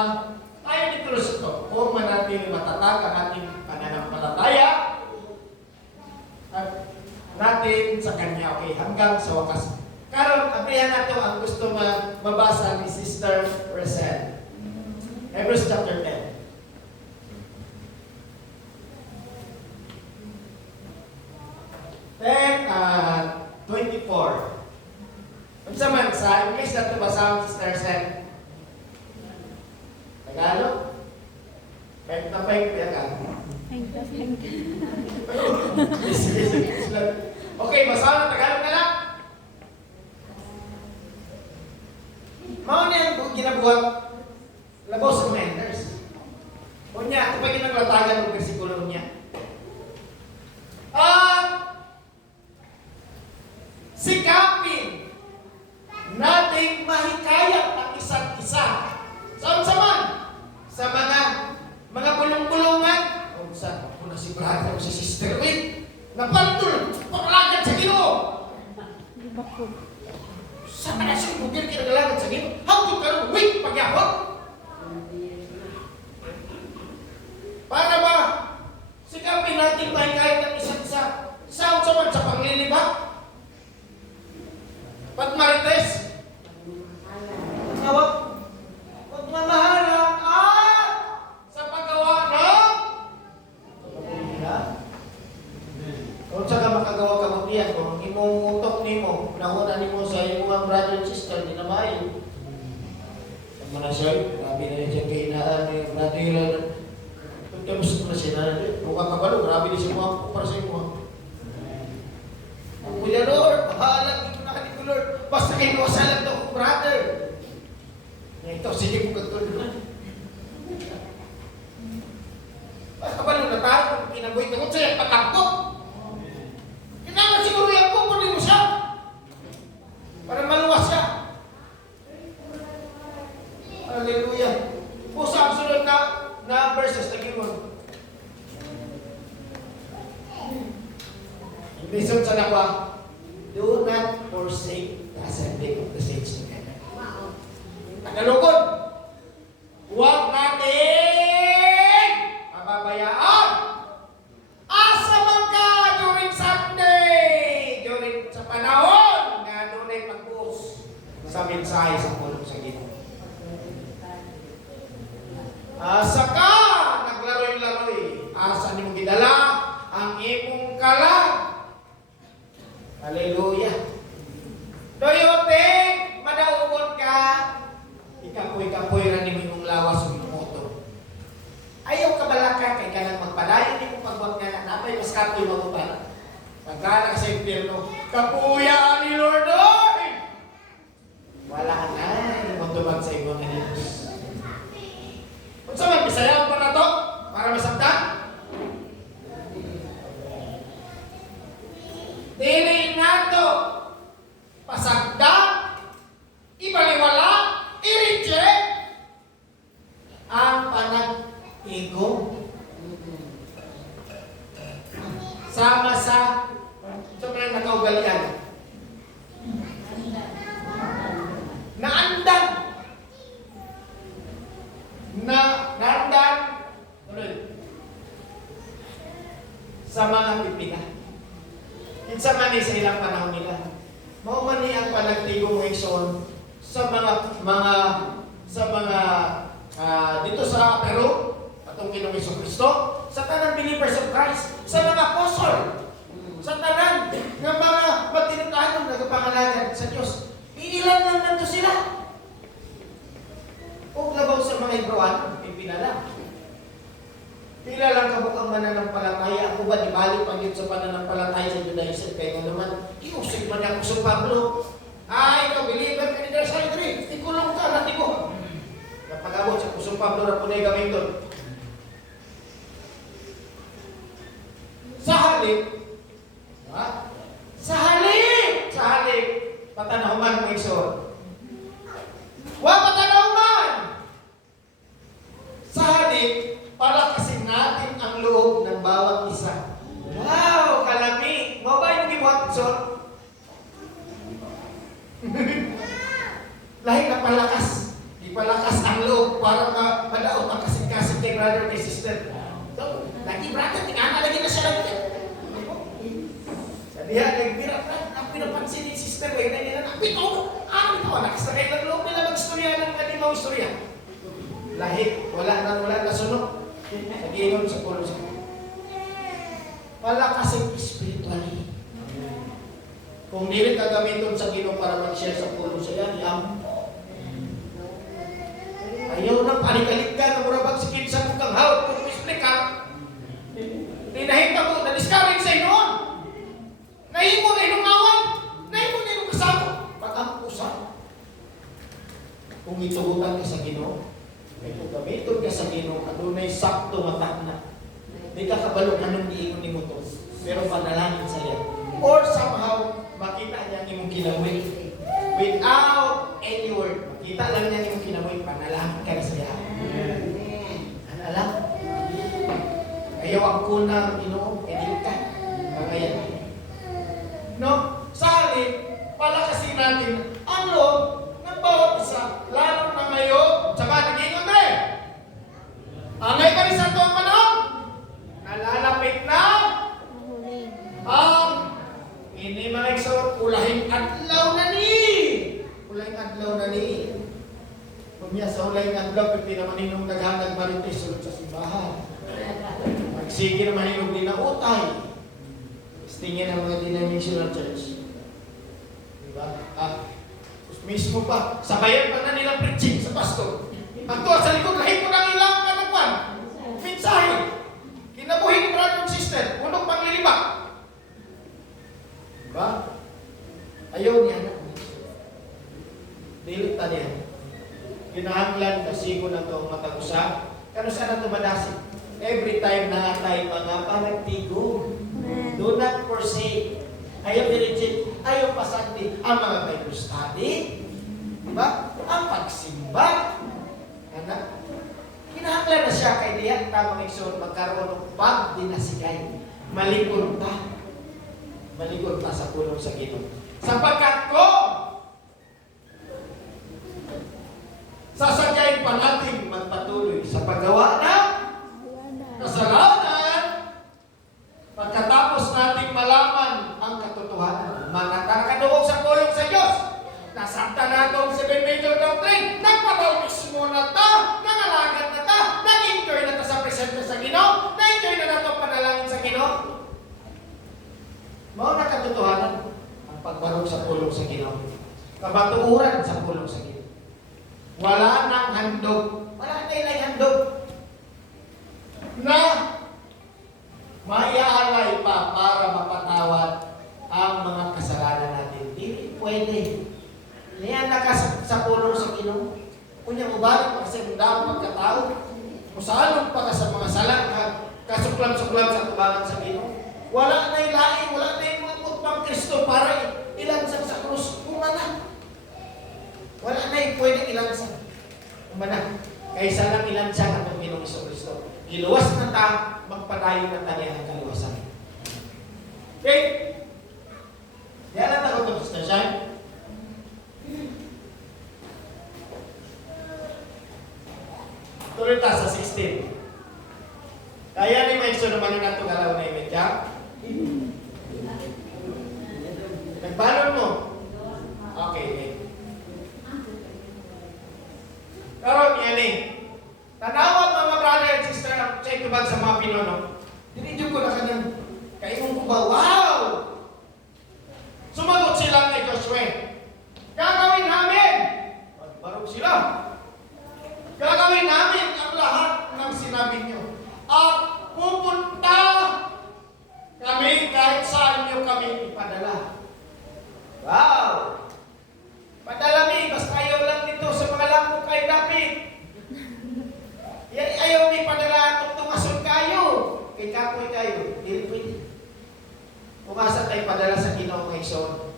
tayo ni Kristo, kung manatili matatag ang ating pananampalataya at natin sa Kanya, okay, hanggang sa wakas. Karon, abrihan nato ang gusto mabasa ni Sister Rosel. Hebrews chapter 10. Then, 24. Kung sa man, sa English na ito basa ang Sister Rosel. Tagalog? Kahit na pahig ka. Okay, basahan ng Tagalog na lang. Mao niya ang ginabuhat labos commanders. Kunya, ito pa ginaglatagan ng versikulo niya. Sikapin nating mahikayat ang isa't isa. Saan sa man? Sa mga bulong-bulungan. O saan? Ako na si brother o si sister. Wait! Napantol! Paglagan sa Ginoo! Di ba po? Saan ka na siya bugil kinagalagan sa Ginoo? How to ka nung wait pagyapot? Para ba? Sikapin natin mahikayat ang isa't isa. Saan sa man? Sa panglilibak? Pagmarites? Tawag? Pagmamahalan at sa paggawa ng kabutihan. Kung saan ka makagawa kabutihan, kung imong utok nimo, nauna nimo sa imong brother and sister, di na maayo. Sa mga siya, grabe na siya kahinaan ni brother. Pagkamus ko na siya na, buka ka ba no? Grabe na siya mga para sa imo. Ang kuya Lord, bahalang ito na kanito Lord. Basta kayo wasalan to, brother. Ito, sige po katulad na. Basta ba nung natawag, kinabuhi ka ko sa'yo, patangkot. Kailangan siguro yan po, kunin mo siya. Para maluwas siya. sa nakwa, do not forsake the assembly of the saints together. Tagalogod, huwag natin pababayaan. Asa man ka during Sunday, during sa panahon na doon ay pag-post sa mensahe sa pulong sa Ginoo. Asa ka naglaroy-laroy, asa nimo gidala ang imong kalag. Hallelujah. Do you think madaugon ka? Ikapoy-kapoy ra nimo imong lawas ug moto. Ayaw ka balaka kay kanang magpadayon nimo pagwag nga napay mas kapoy maguban. Pagkala ka sa impyerno, kapuya ni Lord oy. Wala na magtubag sa imong Diyos. Unsa man bisayaw pa nato para masabtan? Dili nato pasagda, ibaliwala, i-reject ang panag-ego. Sama sa mga nakaugalian. Naandan. Naandan. Sa mga pipila. Kinsa man sa ilang panahon nila. Mao man ni ang panagtigong Exxon sa mga dito sa Peru atong Ginoong Jesucristo, sa tanang believers of Christ, sa mga apostol, sa tanang ng mga matinutanon nagapangalagan sa Dios. Iilan lang nanto sila. O labaw sa mga Hebrewan, pinala. Pila lang kabukang mananampalataya, ako ba ibalik pag yun sa pananampalataya sa Judaism, kaya nga naman, iusig man ako sa Pablo. Ikaw, believer ka ni Christ, ikulong ka, natin ko. Napag-abot sa Pusong Pablo na punay gawin doon. Sa halip, patanahuman mo iso. Patanahuman! Sa halip, palakasin natin ang loob ng bawat isa. Wow, kalami! Mau ba yung gibuhat, son? Lahing na palakas. Ipalakas ang loob para madaot ang kasing-kasing kay brother kay sister. So, lagi brother, tingnan lagi na siya lang. Sabihan, nagbirat na. Ang pinapansin ni sister, way na nila. Ang pito, nakasakay ng loob nila mag-istorya ng animaw istorya. Lahit, wala na sunod. Nagiinom sa pulo siya. Palakasin spiritually. Kung di rin kagamiton sa Ginoo para mag-share sa pulo siya, yampo. Ayaw na palikalit ka na murabag si Kinsa kung hawag kung explain ka. Tinahita mo, na-discourage sa inoon. Nahimo na inungawan. Nahimo na inong kasama. Pag-ampusan. Kung itugutan ka sa Ginoo, may pagkamiton ka sa Ginoo, adunay sakto mata na. May kakabalo anong giingon ni mo to. Pero panalangin sa iya. Or somehow, makita niya imong kinamoy. Without any word. Makita lang niya imong kinamoy, panalangin ka na sa iya. Ano lang? Ayaw ang kunang Ginoo, edit ka. Pangayan. No? Sa halip, palakasin natin ang loob ng bawat isa, lalo na ngayon, tsaka nag-ingon rin. Angay ka rin sa ito ang panahon. Nalalapit na ang ini mga iso, ulahing adlaw na ni. Ulahing adlaw na ni. Kumya sa ulahing adlaw, pwede naman yung naghanag marites sulod sa simbahan. Magsige naman yung dinautay. Tingin ang mga denominational church. Diba? Mismo pa, sabayan pa na nilang preaching sa pastor. Ang tuwa sa likod, lahit mo nang ilang kanagpan. Mensahe. Kinabuhin mo rin yung sister. Unong panglilibak. Diba? Ayaw niya na. Dilit na niya. Kinahanglan kasi ko na ito matagusa. Kano saan na ito madasig? Every time na tayo mga panagtigo. Do not forsake. Ayaw dirigit. Ayaw pasandi. Ang mga Bible study. Diba? Ang pagsimba. Anak. Kinahanglan na siya kay diyan tamang igsoon magkaroon ng pagdinasigay. Malikod ta. malikod na sa pulong sa Ginoo. Sapagkat kung sasadyain pa natin magpatuloy sa paggawa ng kasalanan, pagkatapos nating malaman ang katotohanan, makakakaduog sa pulong sa Diyos, nasakta na itong 7 major doctrine, nagpabautismo na ta, nangalagad na ta, nag-enjoy na ta sa presensya sa Ginoo, na-enjoy na na itong panalangin sa Ginoo. Mao na katotohanan ang pagbarog sa pulong sa Ginoo. Kabatuuran sa pulong sa Ginoo. Wala nang handog. Wala na ilang handog na maiaalay pa para mapatawad ang mga kasalanan natin. Hindi pwede. Niyan na sa pulong sa Ginoo. Kunya mo balik pa kasi ang dapat pagkatao. Musalong pa ka sa mga sala, kasuklam-suklam sa tubangan sa Ginoo. Wala na ilain, wala na yung mga putpang Kristo para ilansang sa krus. Umana. Wala na yung pwede ilansang. Umana. Kaysa lang ilansang ang Panginoong Kristo. Giluwas na ta, magpadayon na ta niya ang kaluwasan. Okay? Yan ang takot ng Sister. Tuloy ta sa 16. Kaya ni Maikso naman na ito galaw na imedya. Nagbalon mo? Okay. Karon yan eh. Tanawag mga brother and sister, check ko ba sa mga Pinono? Dinidyo ko na kanyang kaimong ko ba? Wow! Sumagot sila kay Joshua. Gagawin namin! Barog sila. Gagawin namin ang lahat ng sinabi niyo. At pupunta kami kahit saan niyo kami ipadala. Wow! Padala mi, basta ayaw lang nito sa mga langkong kay David. Yan ayaw mi padala itong tumason kayo. Kay kapoy kayo. Hindi pwede. Umasa tayo padala sa Ginoo ng Ison.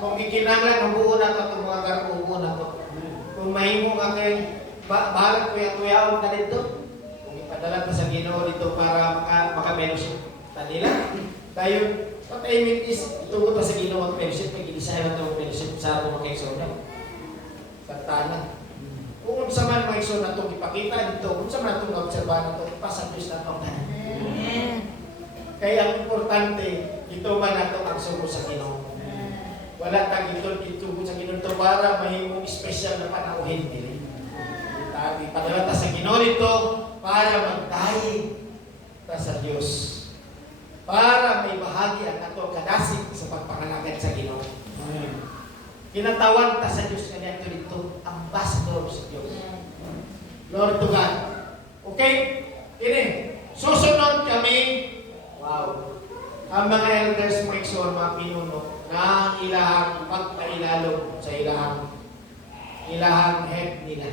Kung ikinanglan, mabuo na ito itong mga garpubo na ito. Kung mahimo ka kay bahalang kuya-kuyaon na dito. Kung ipadala ka sa Ginoo dito para maka-fellowship. Tanila. Tayo, patayimit is, itungod pa sa Ginoo mag-fellowship. Pag-inisaya na itong fellowship sa itong mga Ison na. Santana. Kung sa man mga Ison na itong ipakita dito, kung sa man itong obserbahan na itong ipasapis na itong kaya ang importante, ito man ito ang sumo sa Ginoo. Wala tag ito sa Ginoo ito para mahimong special na panauhin din. Padala ta sa Ginoo dito para magdahi ta sa Dios. Para may bahagi ang ato kadasig sa pagpangalagad sa Ginoo. Kinatawan ta sa Dios kanya dito ambassador sa Dios. Lord to God. Okay? Kini, susunod kami. Wow. Ang mga elders, mga Ikson, mga pinuno, na ilahang pagpailalo sa ilahang head nila.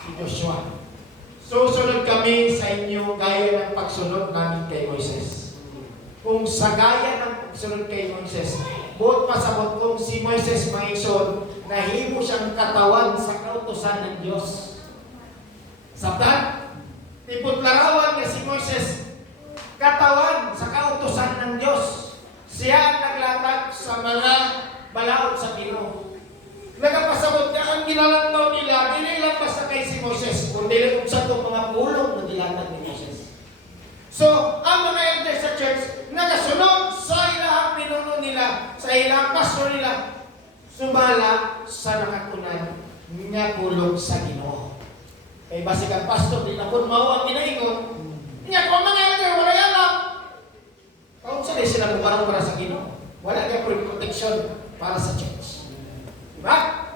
Si Joshua. Susunod kami sa inyo gaya ng pagsunod namin kay Moises. Kung sa gaya ng pagsunod kay Moises, buot pasabot kung si Moises, mga Ikson, nahimo siyang katawan sa kautusan ng Diyos. Sabtan? Tipot larawan nga si Moises, katawan sa kautusan ng Diyos. Siya ang naglatag sa mga balaod sa Ginoo. Nagapasabot niya ang ginalantaw nila, hindi lang basta kay si Moses, kundi lang sa itong mga pulong na nilatag ni Moses. So, ang mga elders sa church, nagasunod sa ilahang pinuno nila, sa ilahang pastor nila, sumala sa nakatunan nga pulong sa Ginoo. Kaya basi kang pastor, di na po mao ang ginaingon, nga po mga elder, wala yan lang. Kung saan sila bumarang para sa Ginoo, wala kaya protection para sa church. Diba?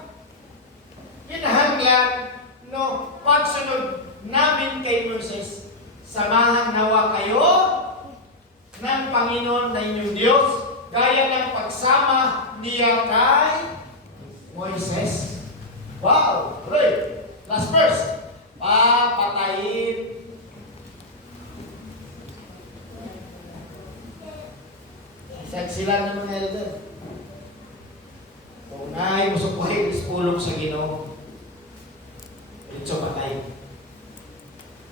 Kinahanglan, no, pagsunod namin kay Moses, samahan nawa kayo ng Panginoon na inyong Diyos, gaya ng pagsama niya kay Moises. Wow! Great! Last verse. Papatayin. Sila ng mga elder. Kung naay musukuhin, ispulong sa Ginoo. Ito patay.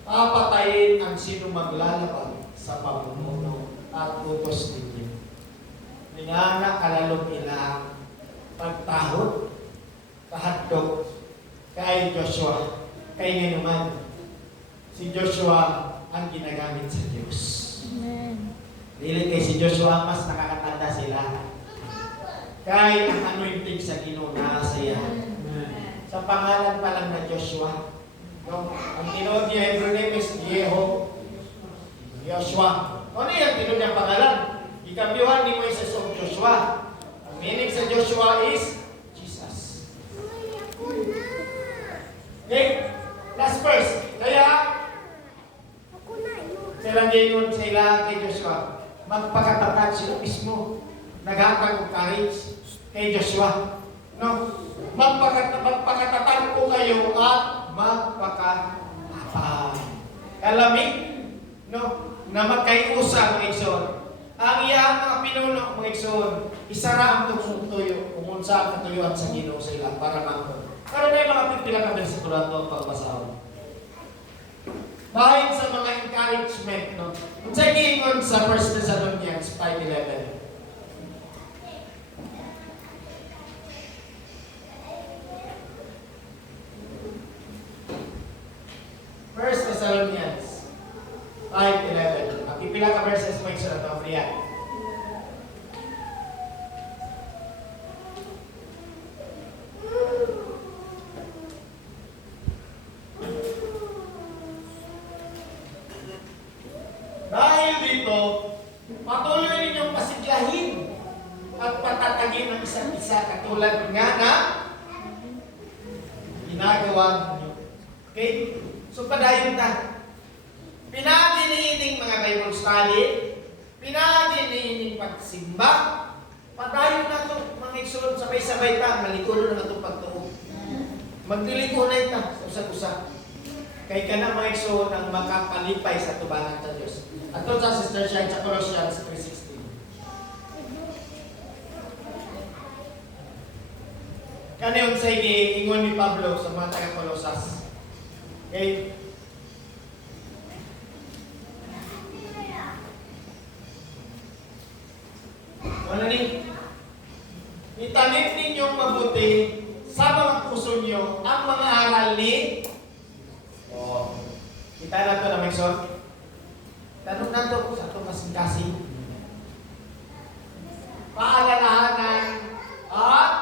Papatayin ang sino maglalabag sa pamumuno at utos ninyo. Ingana kalalong ilang pagtahod, kahadlok, kay Joshua, kay nga naman, si Joshua ang ginagamit sa Diyos. Amen. Dili kay si Joshua mas nakakatanda sila. Kay ang anointing sa Ginoo na sa iya. Sa pangalan pa lang na Joshua. No? Ang tinuod niya Hebrew name is Joshua. Ano yung tinuod niyang pangalan? Ikambyuhan ni Moises o Joshua. Ang meaning sa Joshua is Jesus. Okay? Last verse. Kaya silang gingon sa ila kay Joshua. Magpakatatag sila mismo. Naghatag og courage kay Joshua. No? Magpakatatag po kayo at magpakatapang. Kalamig, no? Na magkaiusa mga igsoon. Ang iyang mga pinuno mga igsoon, isara ang tuyo kung unsa ang katuyuan sa Ginoo sa ila para mangko. Pero may mga pipila ka sa kurato pagbasahon. Bahin sa mga encouragement, no? Unsay giingon sa 1 Thessalonians 5:11. First Thessalonians 5:11. Pipila ka verses mo sa ato priya. Dahil dito, patuloy ninyong pasiglahin at patatagin ang isa't isa katulad nga na ginagawa ninyo. Okay? So, padayon ta. Pinaginiining mga Bible study, pinaginiining pagsimba, padayon na ito, mga igsoon, sabay-sabay ta, malikulo na itong pagtuo. Magdiliko na ito, sa usap-usap. Kay ka na mga igsoon ang makapalipay sa tubangan sa Diyos. At ito sa Sister Shine sa Colossians 3:16. Kani yung sa ingon ni Pablo sa mga taga-Colosas. Okay? Ano ni? Itanim ninyong mabuti sa mga puso nyo ang mga aral ni kita na ito na may son. Tanong na ito sa itong kasing-kasing. Paalalahanan at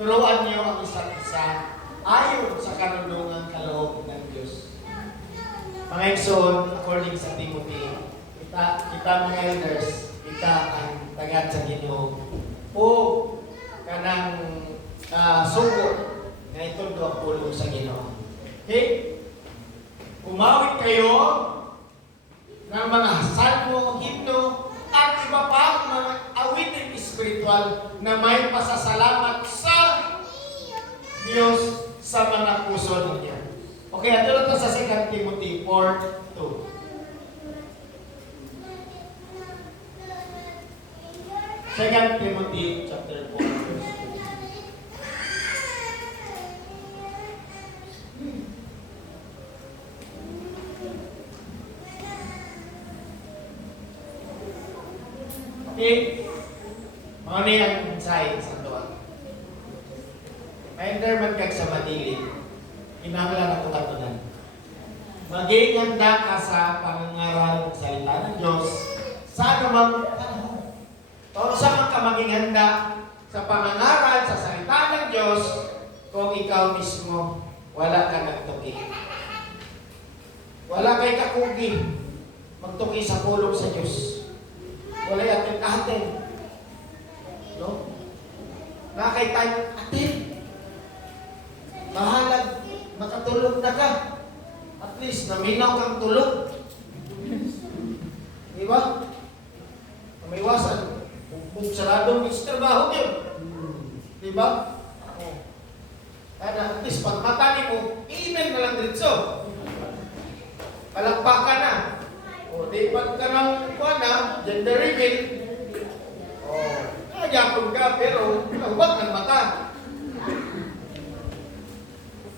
turuan niyo ang isa't isa ayon sa karunungang kaloob ng Diyos. Mga igsoon, according sa Timothy, kita mga elders, kita ang tagad sa Ginoo o kanang sugo na itondo ang pulong sa Ginoo. Okay? Umawit kayo ng mga salmo, himno, at iba pang mga awitin espiritual na may pasasalamat sa Diyos sa mga puso ninyo. Okay, ito na ito sa 2 Timothy 4:2. 2 Timothy chapter 4, verse 2. Okay? Mga niyang mensahe sa doon. May man kag sa madili, kinahanglan ako katunan. Maging handa ka sa pangangaral ng salita ng Diyos sa anumang panahon. O saan ka maging handa sa pangangaral sa salita ng Diyos kung ikaw mismo wala ka nagtuki. Wala kay kakugi magtuki sa pulong sa Diyos. Wala atin-atin. No? Na kay tayo atin. Mahalag, makatulog na ka. At least, naminaw kang tulog. Di ba? May iwasan. Kung saradong trabaho yun. Di ba? Kaya at least, pag mata mo, i-email na lang dito. Palakpakan na. O, di pag ka ng gender reveal. O, nagyapon ka, pero huwag ng mata.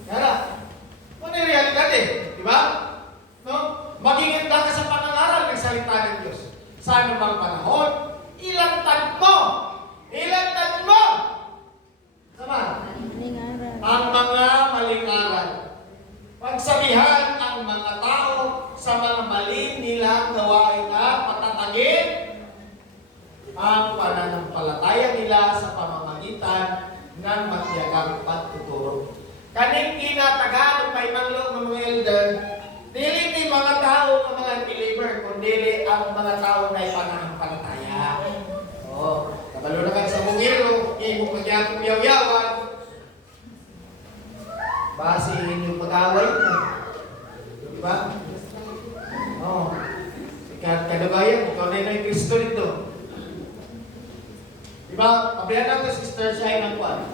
Kaya, ano yung realidad eh? Di ba? No? Maging handa ka sa pangangaral ng salita ng Diyos. Sa anumang panahon, ilang ng matyagang pagtuturo. Kaning kinatagaan may manlog ng mga elder, dili ni mga tao ng mga believer, kundi ang mga tao na pananampalataya. Oh, kabalo na ka sa bungiro, imo kagyatong yaw-yawan. Base inyong pag-away. Diba? Oh. Kadabayan, ikaw na yung Kristo dito. Diba? Kabayan natin, Sister Shai ng Kwan.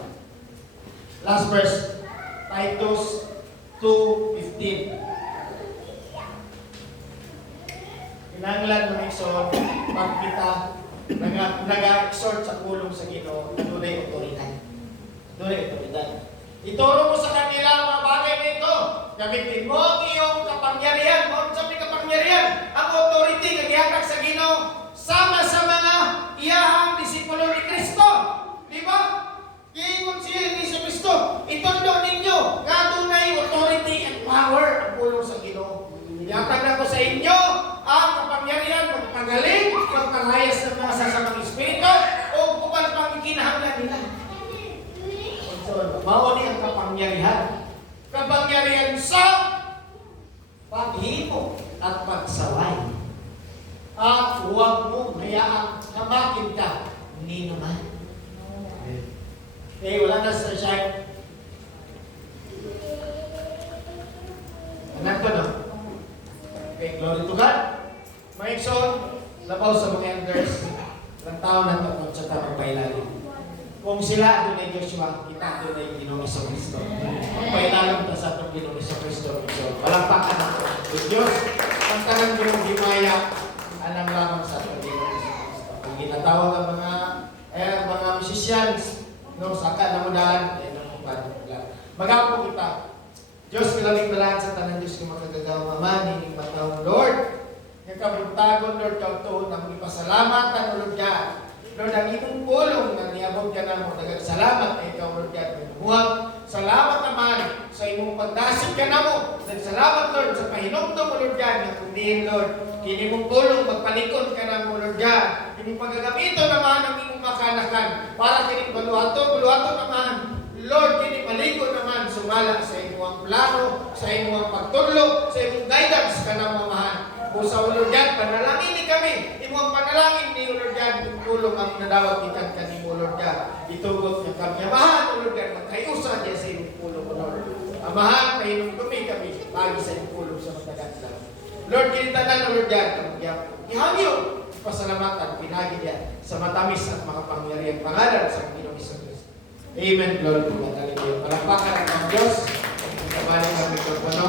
Last verse. Titus 2:15. Kinanglan ng exhort, pag kita nag-exhort sa kulong sa Ginoo, tunay otoridad. Tunay otoridad. Ituro mo sa kanila mga bagay nito. Gamitin mo ang iyong kapangyarihan. Mo sa may kapangyarihan, ang authority nga gihatag sa Ginoo sama sa mga iyahang disipulo ni Kristo. Di ba? Giingon siya ni Kristo, itondo ninyo nga tunay authority and power ang pulong sa Ginoo. Ihatag na ko sa inyo ang kapangyarihan magpagaling, magpangayas ng mga sasamang espiritu o kupal pang ikinahanglan nila. Mao ni ang kapangyarihan. Kapangyarihan sa paghimo at pagsaway. At huwag mo hayaang hamakin ka ni naman. Okay, wala na sa siya. Anak ko no? Okay, glory to God. Maikson, labaw sa mga elders. Ilang taon na ito sa tamang pailalim. Kung sila doon ay Joshua, kita doon ay Ginoong Kristo. Pailalim ta sa itong Ginoong Kristo. Palakpakan ako. With Diyos, ang tanang yung himaya, anang lamang sa itong Ginoong Kristo. Kung ginatawag ang mga musicians, no, saka na mudaan, magapo kita. Diyos, kilaming balaan sa tanang Diyos kung makagagawa Ama, nining matawang Lord. Nga kabuntagon, Lord, kautuon ang ipasalamatan, Lord God. Lord, ang imong pulong na niabot ka na mo, nagagsalamat na ikaw, Lord God, minuhuwag. Salamat naman sa imong pagdasig ka na mo. Nagsalamat, Lord, sa pahinumdo mo, Lord God, nga kundihin, Lord. Kini mong pulong, magpalikod ka na mo, Lord God. Kini pagagamito naman ang imong makanakan. Para kini baluhato naman. Lord, kini palikod naman, sumala sa imong plano, sa imong pagtudlo, sa imong guidance ka na mamahan. O sa Lord God, panalangin ni kami. Imong panalangin ni Lord God, tulong ang nadawag ikan kanimo Lord God. Itugot ng kami. Amahan, Lord God, magkayusa niya sa imong pulong, Lord. Amahan, pahinong kami pagi sa imong pulong sa matagat lang. Lord, kinitanan, Lord God, ihangyo, pasalamatan, pinagi niya sa matamis at makapangyarihan pangalan sa Panginoong Kristo. Amen. Glory to God. Hallelujah. Palakpakan ang Diyos. Kabalik ang mikropono.